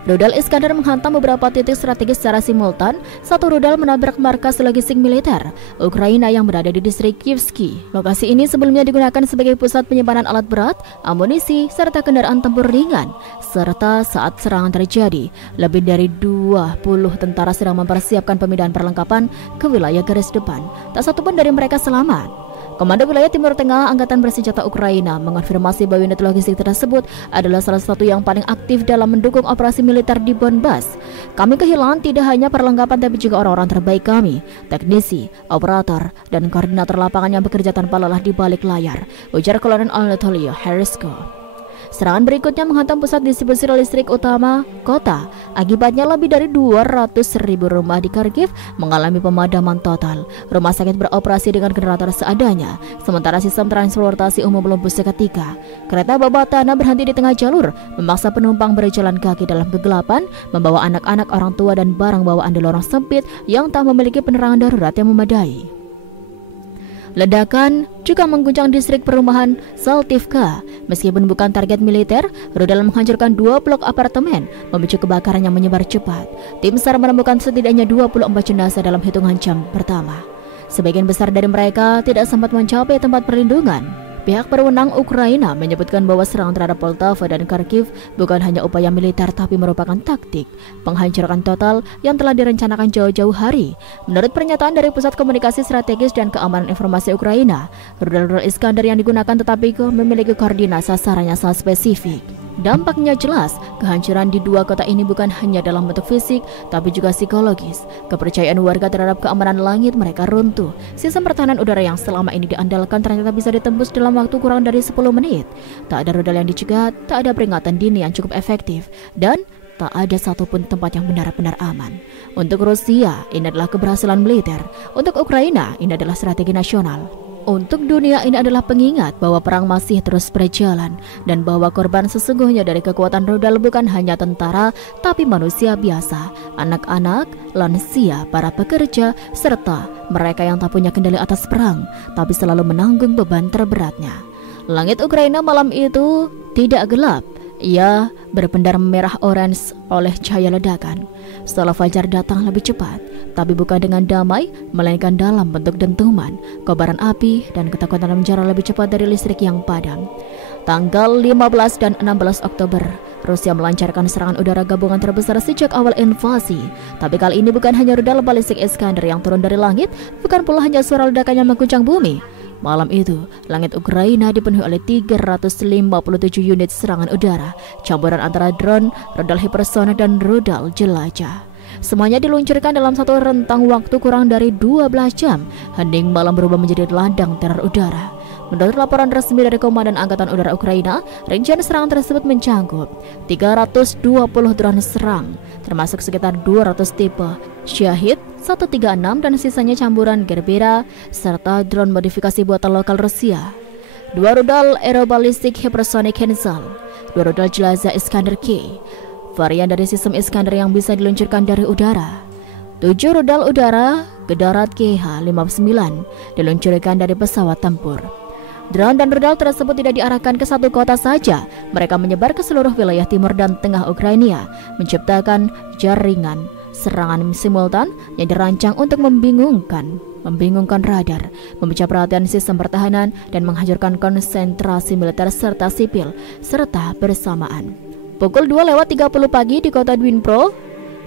Rudal Iskander menghantam beberapa titik strategis secara simultan. Satu rudal menabrak markas logistik militer Ukraina yang berada di distrik Kyievsky. Lokasi ini sebelumnya digunakan sebagai pusat penyimpanan alat berat, amunisi, serta kendaraan tempur ringan. Serta saat serangan terjadi, lebih dari 20 tentara sedang mempersiapkan pemindahan perlengkapan ke wilayah garis depan. Tak satu pun dari mereka selamat. Komando Wilayah Timur Tengah Angkatan Bersenjata Ukraina mengonfirmasi bahwa unit logistik tersebut adalah salah satu yang paling aktif dalam mendukung operasi militer di Donbas. Kami kehilangan tidak hanya perlengkapan tapi juga orang-orang terbaik kami, teknisi, operator, dan koordinator lapangan yang bekerja tanpa lelah di balik layar, ujar Kolonel Anatoly Herisko. Serangan berikutnya menghantam pusat distribusi listrik utama kota. Akibatnya lebih dari 200.000 rumah di Kharkiv mengalami pemadaman total. Rumah sakit beroperasi dengan generator seadanya, sementara sistem transportasi umum lumpuh seketika. Kereta bawah tanah berhenti di tengah jalur, memaksa penumpang berjalan kaki dalam kegelapan, membawa anak-anak, orang tua, dan barang bawaan di lorong sempit yang tak memiliki penerangan darurat yang memadai. Ledakan juga mengguncang distrik perumahan Saltivka. Meskipun bukan target militer, rudal menghancurkan 2 blok apartemen, memicu kebakaran yang menyebar cepat. Tim SAR menemukan setidaknya 24 jenazah dalam hitungan jam pertama. Sebagian besar dari mereka tidak sempat mencapai tempat perlindungan. Pihak berwenang Ukraina menyebutkan bahwa serangan terhadap Poltava dan Kharkiv bukan hanya upaya militer tapi merupakan taktik penghancuran total yang telah direncanakan jauh-jauh hari. Menurut pernyataan dari Pusat Komunikasi Strategis dan Keamanan Informasi Ukraina, rudal-rudal Iskander yang digunakan tetapi memiliki koordinat sasaran yang sangat spesifik. Dampaknya jelas, kehancuran di 2 kota ini bukan hanya dalam bentuk fisik, tapi juga psikologis. Kepercayaan warga terhadap keamanan langit mereka runtuh. Sistem pertahanan udara yang selama ini diandalkan ternyata bisa ditembus dalam waktu kurang dari 10 menit. Tak ada rudal yang dicegat, tak ada peringatan dini yang cukup efektif, dan tak ada satupun tempat yang benar-benar aman. Untuk Rusia, ini adalah keberhasilan militer. Untuk Ukraina, ini adalah strategi nasional. Untuk dunia, ini adalah pengingat bahwa perang masih terus berjalan dan bahwa korban sesungguhnya dari kekuatan rudal bukan hanya tentara, tapi manusia biasa, anak-anak, lansia, para pekerja, serta mereka yang tak punya kendali atas perang, tapi selalu menanggung beban terberatnya. Langit Ukraina malam itu tidak gelap. Ia berpendar merah orange oleh cahaya ledakan. Setelah fajar datang lebih cepat, tapi bukan dengan damai, melainkan dalam bentuk dentuman, kobaran api, dan ketakutan menjara lebih cepat dari listrik yang padam. Tanggal 15 dan 16 Oktober, Rusia melancarkan serangan udara gabungan terbesar sejak awal invasi. Tapi kali ini bukan hanya rudal balistik Iskander yang turun dari langit, bukan pula hanya suara ledakan yang mengguncang bumi. Malam itu, langit Ukraina dipenuhi oleh 357 unit serangan udara, campuran antara drone, rudal hipersonik, dan rudal jelajah. Semuanya diluncurkan dalam satu rentang waktu kurang dari 12 jam. Hening malam berubah menjadi ladang teror udara. Menurut laporan resmi dari Komandan Angkatan Udara Ukraina, rincian serangan tersebut mencangkup 320 drone serang, termasuk sekitar 200 tipe Shahid 136 dan sisanya campuran Gerbera serta drone modifikasi buatan lokal Rusia. 2 rudal aerobalistik hypersonic Kinzhal, 2 rudal jelajah Iskander K, varian dari sistem Iskander yang bisa diluncurkan dari udara. 7 rudal udara Gedarat KH-59 diluncurkan dari pesawat tempur. Drone dan rudal tersebut tidak diarahkan ke satu kota saja. Mereka menyebar ke seluruh wilayah timur dan tengah Ukraina, menciptakan jaringan serangan simultan yang dirancang untuk membingungkan radar, memecah perhatian sistem pertahanan, dan menghancurkan konsentrasi militer serta sipil serta bersamaan. Pukul 2:30 pagi di kota Dnipro,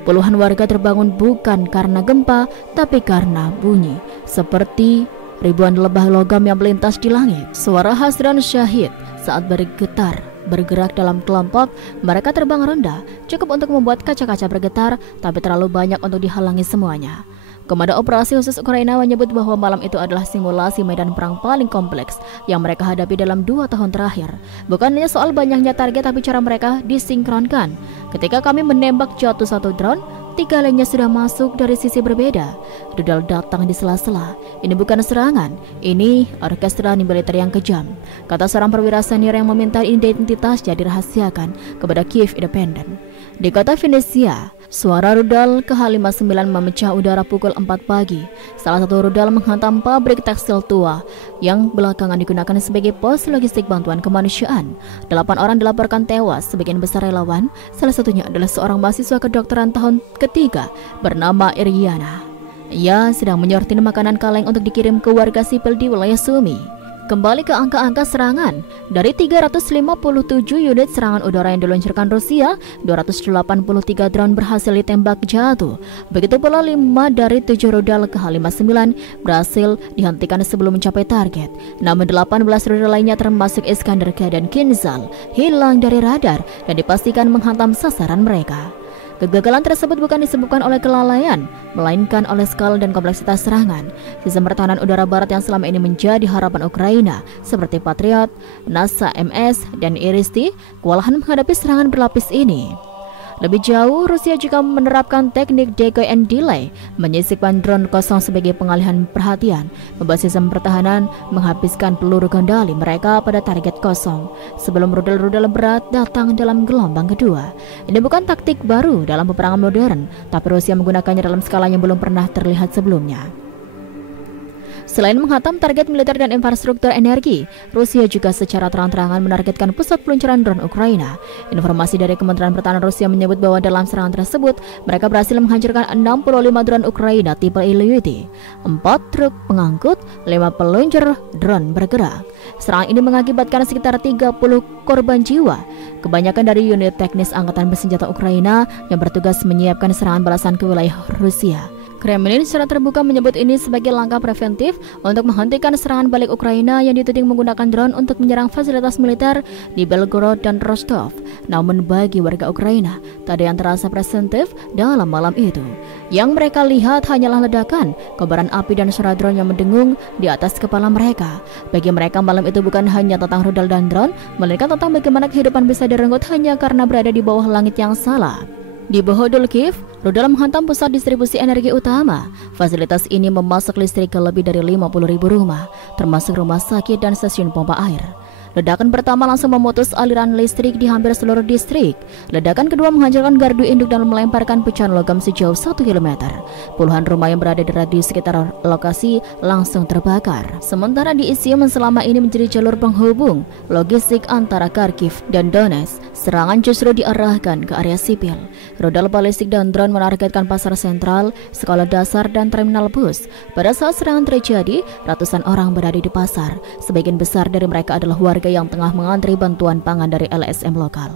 puluhan warga terbangun bukan karena gempa, tapi karena bunyi seperti ribuan lebah logam yang melintas di langit. Suara hasran syahid saat bergerak dalam kelompok. Mereka terbang rendah, cukup untuk membuat kaca-kaca bergetar, tapi terlalu banyak untuk dihalangi semuanya. Komando Operasi Khusus Ukraina menyebut bahwa malam itu adalah simulasi medan perang paling kompleks yang mereka hadapi dalam 2 tahun terakhir. Bukan hanya soal banyaknya target, tapi cara mereka disinkronkan. Ketika kami menembak jatuh satu drone, 3 lainnya sudah masuk dari sisi berbeda. Rudal datang di sela-sela. Ini bukan serangan, ini orkestrasi militer yang kejam, kata seorang perwira senior yang meminta identitasnya dirahasiakan kepada Kiev Independent. Di kota Venesia, suara rudal KH-59 memecah udara pukul 4 pagi. Salah satu rudal menghantam pabrik tekstil tua yang belakangan digunakan sebagai pos logistik bantuan kemanusiaan. 8 orang dilaporkan tewas, sebagian besar relawan. Salah satunya adalah seorang mahasiswa kedokteran tahun ketiga bernama Iriana. Ia sedang menyortir makanan kaleng untuk dikirim ke warga sipil di wilayah Sumy. Kembali ke angka-angka serangan, dari 357 unit serangan udara yang diluncurkan Rusia, 283 drone berhasil ditembak jatuh. Begitu pula 5 dari 7 rudal KH-59 berhasil dihentikan sebelum mencapai target. Namun 18 rudal lainnya termasuk Iskander K dan Kinzhal hilang dari radar dan dipastikan menghantam sasaran mereka. Kegagalan tersebut bukan disebabkan oleh kelalaian, melainkan oleh skala dan kompleksitas serangan. Sistem pertahanan udara barat yang selama ini menjadi harapan Ukraina, seperti Patriot, NASA MS, dan Iris-T, kewalahan menghadapi serangan berlapis ini. Lebih jauh, Rusia juga menerapkan teknik decoy and delay, menyisipkan drone kosong sebagai pengalihan perhatian, membuat sistem pertahanan menghabiskan peluru kendali mereka pada target kosong sebelum rudal-rudal berat datang dalam gelombang kedua. Ini bukan taktik baru dalam peperangan modern, tapi Rusia menggunakannya dalam skala yang belum pernah terlihat sebelumnya. Selain menghantam target militer dan infrastruktur energi, Rusia juga secara terang-terangan menargetkan pusat peluncuran drone Ukraina. Informasi dari Kementerian Pertahanan Rusia menyebut bahwa dalam serangan tersebut, mereka berhasil menghancurkan 65 drone Ukraina tipe Ilyushin, 4 truk pengangkut, 5 peluncur drone bergerak. Serangan ini mengakibatkan sekitar 30 korban jiwa, kebanyakan dari unit teknis Angkatan Bersenjata Ukraina yang bertugas menyiapkan serangan balasan ke wilayah Rusia. Kremlin secara terbuka menyebut ini sebagai langkah preventif untuk menghentikan serangan balik Ukraina yang dituding menggunakan drone untuk menyerang fasilitas militer di Belgorod dan Rostov. Namun bagi warga Ukraina, tak ada yang terasa presentif dalam malam itu. Yang mereka lihat hanyalah ledakan, kobaran api dan suara drone yang mendengung di atas kepala mereka. Bagi mereka malam itu bukan hanya tentang rudal dan drone, melainkan tentang bagaimana kehidupan bisa direnggut hanya karena berada di bawah langit yang salah. Di Bohodulkiv, rudal menghantam pusat distribusi energi utama. Fasilitas ini memasak listrik ke lebih dari 50.000 rumah, termasuk rumah sakit dan stasiun pompa air. Ledakan pertama langsung memutus aliran listrik di hampir seluruh distrik. Ledakan kedua menghancurkan gardu induk dan melemparkan pecahan logam sejauh 1 km. Puluhan rumah yang berada di radius sekitar lokasi langsung terbakar. Sementara di Izium selama ini menjadi jalur penghubung logistik antara Kharkiv dan Donetsk, serangan justru diarahkan ke area sipil. Rudal balistik dan drone menargetkan pasar sentral, sekolah dasar, dan terminal bus. Pada saat serangan terjadi, ratusan orang berada di pasar. Sebagian besar dari mereka adalah warga yang tengah mengantri bantuan pangan dari LSM lokal.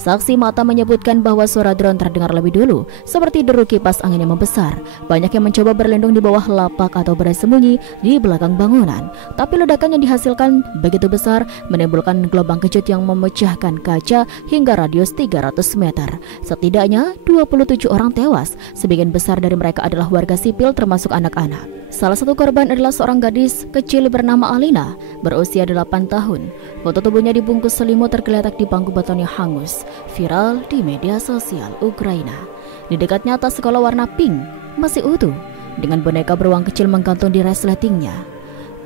Saksi mata menyebutkan bahwa suara drone terdengar lebih dulu, seperti deru kipas angin yang membesar. Banyak yang mencoba berlindung di bawah lapak atau bersembunyi di belakang bangunan. Tapi ledakan yang dihasilkan begitu besar menimbulkan gelombang kejut yang memecahkan kaca hingga radius 300 meter. Setidaknya 27 orang tewas, sebagian besar dari mereka adalah warga sipil termasuk anak-anak. Salah satu korban adalah seorang gadis kecil bernama Alina, berusia 8 tahun. Foto tubuhnya dibungkus selimut tergeletak di bangku beton yang hangus, viral di media sosial Ukraina. Di dekatnya tas sekolah warna pink masih utuh, dengan boneka beruang kecil menggantung di resletingnya.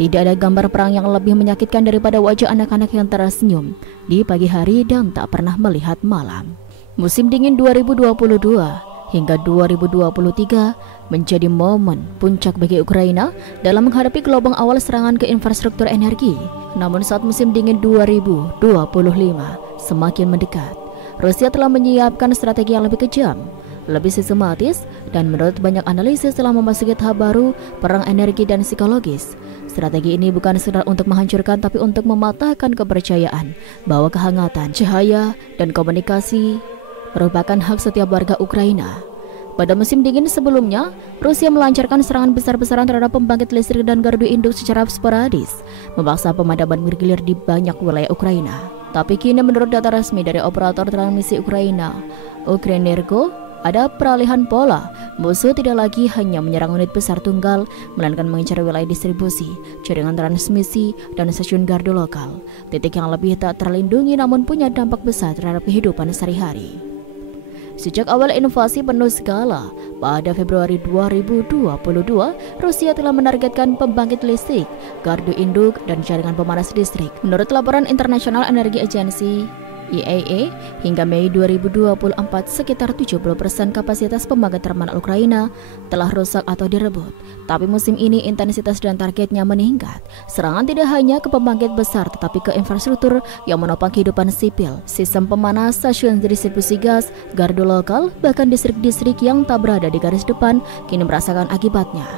Tidak ada gambar perang yang lebih menyakitkan daripada wajah anak-anak yang tersenyum di pagi hari dan tak pernah melihat malam. Musim dingin 2022 hingga 2023 menjadi momen puncak bagi Ukraina dalam menghadapi gelombang awal serangan ke infrastruktur energi. Namun saat musim dingin 2025 semakin mendekat, Rusia telah menyiapkan strategi yang lebih kejam, lebih sistematis, dan menurut banyak analisis telah memasuki tahap baru perang energi dan psikologis. Strategi ini bukan sekedar untuk menghancurkan, tapi untuk mematahkan kepercayaan bahwa kehangatan, cahaya, dan komunikasi merupakan hak setiap warga Ukraina. Pada musim dingin sebelumnya, Rusia melancarkan serangan besar-besaran terhadap pembangkit listrik dan gardu induk secara sporadis, memaksa pemadaman bergilir di banyak wilayah Ukraina. Tapi kini menurut data resmi dari operator transmisi Ukraina, Ukrenergo, ada peralihan pola. Musuh tidak lagi hanya menyerang unit besar tunggal, melainkan mengincar wilayah distribusi, jaringan transmisi, dan stasiun gardu lokal. Titik yang lebih tak terlindungi namun punya dampak besar terhadap kehidupan sehari-hari. Sejak awal invasi penuh skala, pada Februari 2022, Rusia telah menargetkan pembangkit listrik, gardu induk, dan jaringan pemanas listrik. Menurut laporan International Energy Agency (IEA), hingga Mei 2024, sekitar 70% kapasitas pembangkit terminal Ukraina telah rusak atau direbut. Tapi musim ini intensitas dan targetnya meningkat. Serangan tidak hanya ke pembangkit besar, tetapi ke infrastruktur yang menopang kehidupan sipil, sistem pemanas, stasiun distribusi gas, gardu lokal, bahkan distrik-distrik yang tak berada di garis depan kini merasakan akibatnya.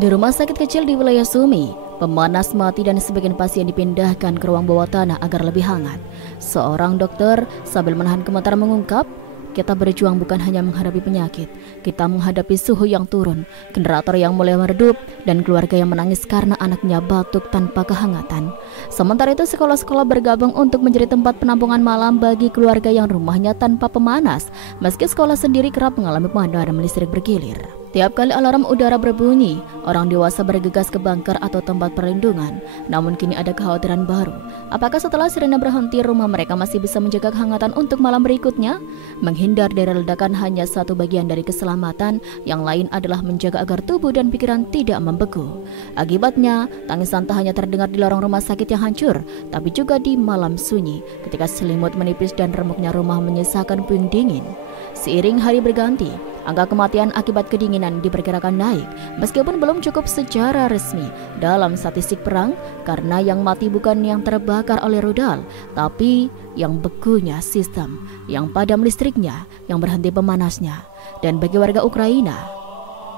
Di rumah sakit kecil di wilayah Sumy, pemanas mati dan sebagian pasien dipindahkan ke ruang bawah tanah agar lebih hangat. Seorang dokter sambil menahan gemetar mengungkap, "Kita berjuang bukan hanya menghadapi penyakit, kita menghadapi suhu yang turun, generator yang mulai meredup, dan keluarga yang menangis karena anaknya batuk tanpa kehangatan." Sementara itu, sekolah-sekolah bergabung untuk menjadi tempat penampungan malam bagi keluarga yang rumahnya tanpa pemanas, meski sekolah sendiri kerap mengalami pemadaman listrik bergilir. Tiap kali alarm udara berbunyi, orang dewasa bergegas ke bunker atau tempat perlindungan. Namun kini ada kekhawatiran baru. Apakah setelah sirene berhenti, rumah mereka masih bisa menjaga kehangatan untuk malam berikutnya? Menghindar dari ledakan hanya satu bagian dari keselamatan, yang lain adalah menjaga agar tubuh dan pikiran tidak membeku. Akibatnya, tangisan tak hanya terdengar di lorong rumah sakit yang hancur, tapi juga di malam sunyi, ketika selimut menipis dan remuknya rumah menyisakan puing dingin. Seiring hari berganti, Angka kematian akibat kedinginan diperkirakan naik, meskipun belum cukup secara resmi dalam statistik perang, karena yang mati bukan yang terbakar oleh rudal, tapi yang bekunya sistem, yang padam listriknya, yang berhenti pemanasnya. Dan bagi warga Ukraina,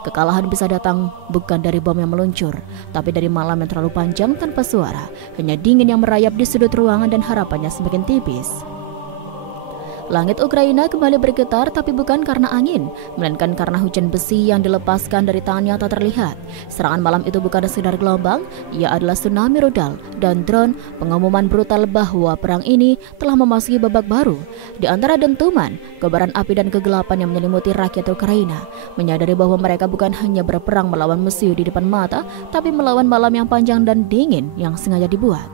kekalahan bisa datang bukan dari bom yang meluncur, tapi dari malam yang terlalu panjang tanpa suara, hanya dingin yang merayap di sudut ruangan dan harapannya semakin tipis. Langit Ukraina kembali bergetar, tapi bukan karena angin, melainkan karena hujan besi yang dilepaskan dari tangan yang tak terlihat. Serangan malam itu bukan sekedar gelombang, ia adalah tsunami rudal dan drone, pengumuman brutal bahwa perang ini telah memasuki babak baru. Di antara dentuman, kobaran api dan kegelapan yang menyelimuti rakyat Ukraina, menyadari bahwa mereka bukan hanya berperang melawan musuh di depan mata, tapi melawan malam yang panjang dan dingin yang sengaja dibuat.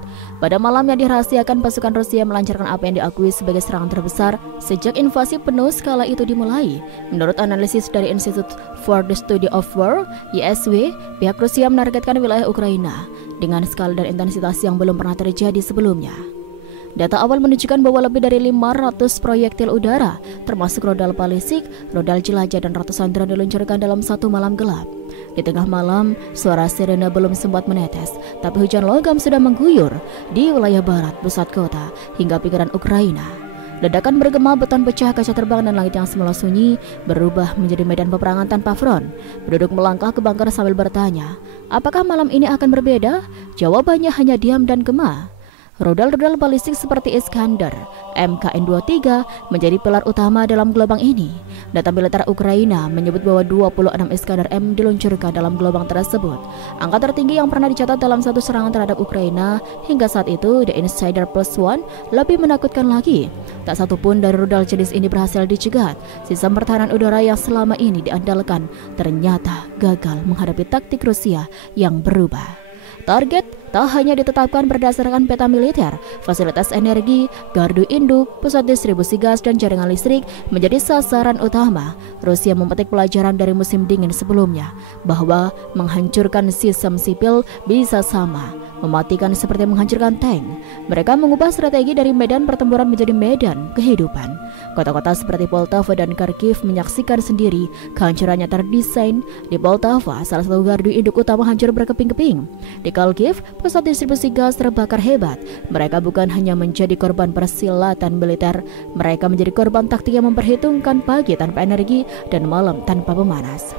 Pada malam yang dirahasiakan, pasukan Rusia melancarkan apa yang diakui sebagai serangan terbesar sejak invasi penuh skala itu dimulai. Menurut analisis dari Institute for the Study of War, ISW, pihak Rusia menargetkan wilayah Ukraina dengan skala dan intensitas yang belum pernah terjadi sebelumnya. Data awal menunjukkan bahwa lebih dari 500 proyektil udara, termasuk rudal balistik, rudal jelajah, dan ratusan drone diluncurkan dalam satu malam gelap. Di tengah malam, suara sirene belum sempat menetes, tapi hujan logam sudah mengguyur di wilayah barat pusat kota hingga pinggiran Ukraina. Ledakan bergema, beton pecah, kaca terbang, dan langit yang semula sunyi berubah menjadi medan peperangan tanpa front. Penduduk melangkah ke bunker sambil bertanya, apakah malam ini akan berbeda? Jawabannya hanya diam dan gema. Rudal-rudal balistik seperti Iskander, MKN-23 menjadi pilar utama dalam gelombang ini. Data militer Ukraina menyebut bahwa 26 Iskander M diluncurkan dalam gelombang tersebut. Angka tertinggi yang pernah dicatat dalam satu serangan terhadap Ukraina hingga saat itu. The Insider Plus One lebih menakutkan lagi. Tak satu pun dari rudal jenis ini berhasil dicegat. Sistem pertahanan udara yang selama ini diandalkan ternyata gagal menghadapi taktik Rusia yang berubah. Target tak hanya ditetapkan berdasarkan peta militer, fasilitas energi, gardu induk, pusat distribusi gas, dan jaringan listrik menjadi sasaran utama. Rusia memetik pelajaran dari musim dingin sebelumnya, bahwa menghancurkan sistem sipil bisa sama mematikan seperti menghancurkan tank. Mereka mengubah strategi dari medan pertempuran menjadi medan kehidupan. Kota-kota seperti Poltava dan Kharkiv menyaksikan sendiri kehancurannya terdesain. Di Poltava, salah satu gardu induk utama hancur berkeping-keping. Di Kharkiv, pusat distribusi gas terbakar hebat. Mereka bukan hanya menjadi korban persilatan militer, mereka menjadi korban taktik yang memperhitungkan pagi tanpa energi dan malam tanpa pemanas.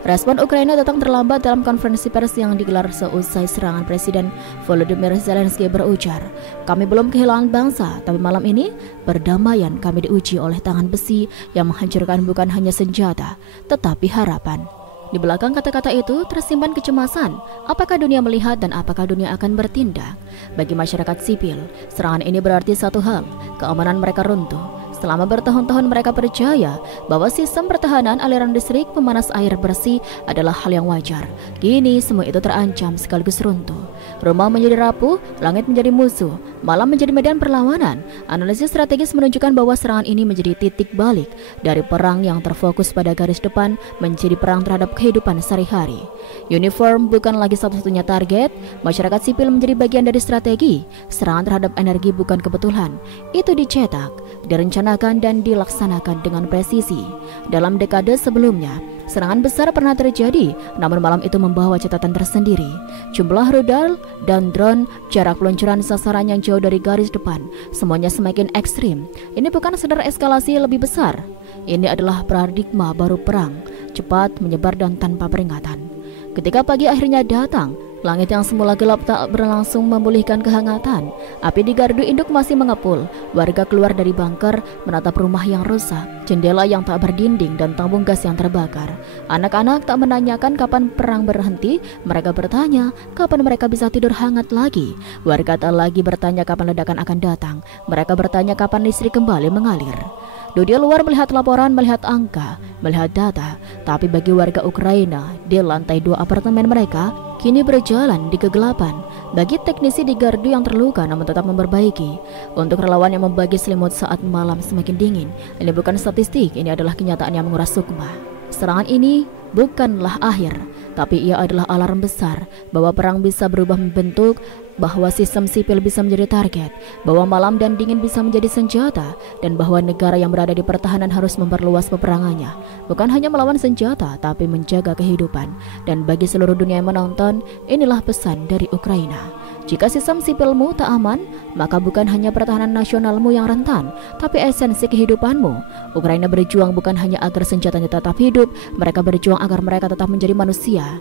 Respon Ukraina datang terlambat. Dalam konferensi pers yang digelar seusai serangan, Presiden Volodymyr Zelensky berujar, kami belum kehilangan bangsa, tapi malam ini perdamaian kami diuji oleh tangan besi yang menghancurkan bukan hanya senjata, tetapi harapan. Di belakang kata-kata itu tersimpan kecemasan. Apakah dunia melihat dan apakah dunia akan bertindak? Bagi masyarakat sipil, serangan ini berarti satu hal, keamanan mereka runtuh. Selama bertahun-tahun mereka percaya bahwa sistem pertahanan, aliran listrik, pemanas air bersih adalah hal yang wajar. Kini semua itu terancam sekaligus runtuh. Rumah menjadi rapuh, langit menjadi musuh, malam menjadi medan perlawanan. Analisis strategis menunjukkan bahwa serangan ini menjadi titik balik dari perang yang terfokus pada garis depan menjadi perang terhadap kehidupan sehari-hari. Uniform bukan lagi satu-satunya target, masyarakat sipil menjadi bagian dari strategi. Serangan terhadap energi bukan kebetulan, itu dicetak, direncanakan dan dilaksanakan dengan presisi. Dalam dekade sebelumnya, serangan besar pernah terjadi, namun malam itu membawa catatan tersendiri. Jumlah rudal dan drone, jarak peluncuran sasaran yang jauh dari garis depan, semuanya semakin ekstrim. Ini bukan sekedar eskalasi lebih besar. Ini adalah paradigma baru perang, cepat, menyebar dan tanpa peringatan. Ketika pagi akhirnya datang, langit yang semula gelap tak berlangsung memulihkan kehangatan. Api di gardu induk masih mengepul. Warga keluar dari bunker, menatap rumah yang rusak, jendela yang tak berdinding, dan tabung gas yang terbakar. Anak-anak tak menanyakan kapan perang berhenti. Mereka bertanya kapan mereka bisa tidur hangat lagi. Warga tak lagi bertanya kapan ledakan akan datang. Mereka bertanya kapan listrik kembali mengalir. Dunia luar melihat laporan, melihat angka, melihat data. Tapi bagi warga Ukraina, di lantai 2 apartemen mereka kini berjalan di kegelapan. Bagi teknisi di gardu yang terluka namun tetap memperbaiki. Untuk relawan yang membagi selimut saat malam semakin dingin, ini bukan statistik, ini adalah kenyataan yang menguras sukma. Serangan ini bukanlah akhir, tapi ia adalah alarm besar bahwa perang bisa berubah bentuk, bahwa sistem sipil bisa menjadi target, bahwa malam dan dingin bisa menjadi senjata, dan bahwa negara yang berada di pertahanan harus memperluas peperangannya, bukan hanya melawan senjata, tapi menjaga kehidupan. Dan bagi seluruh dunia yang menonton, inilah pesan dari Ukraina. Jika sistem sipilmu tak aman, maka bukan hanya pertahanan nasionalmu yang rentan, tapi esensi kehidupanmu. Ukraina berjuang bukan hanya agar senjatanya tetap hidup, mereka berjuang agar mereka tetap menjadi manusia.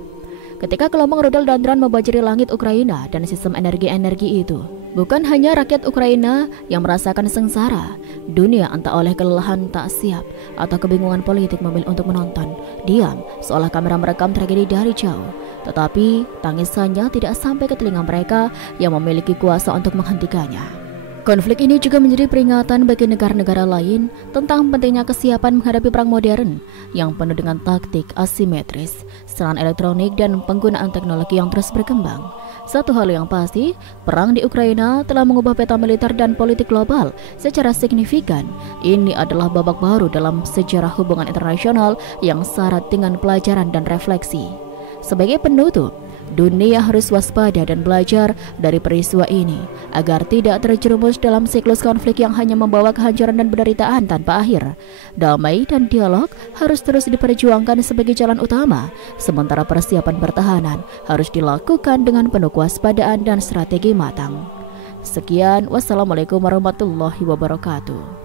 Ketika gelombang rudal dan dron membajiri langit Ukraina dan sistem energi-energi itu, bukan hanya rakyat Ukraina yang merasakan sengsara, dunia entah oleh kelelahan tak siap atau kebingungan politik memilih untuk menonton, diam, seolah kamera merekam tragedi dari jauh. Tetapi tangisannya tidak sampai ke telinga mereka yang memiliki kuasa untuk menghentikannya. Konflik ini juga menjadi peringatan bagi negara-negara lain tentang pentingnya kesiapan menghadapi perang modern yang penuh dengan taktik asimetris, serangan elektronik, dan penggunaan teknologi yang terus berkembang. Satu hal yang pasti, perang di Ukraina telah mengubah peta militer dan politik global secara signifikan. Ini adalah babak baru dalam sejarah hubungan internasional yang syarat dengan pelajaran dan refleksi. Sebagai penutup, dunia harus waspada dan belajar dari peristiwa ini agar tidak terjerumus dalam siklus konflik yang hanya membawa kehancuran dan penderitaan tanpa akhir. Damai dan dialog harus terus diperjuangkan sebagai jalan utama, sementara persiapan pertahanan harus dilakukan dengan penuh kewaspadaan dan strategi matang. Sekian, wassalamualaikum warahmatullahi wabarakatuh.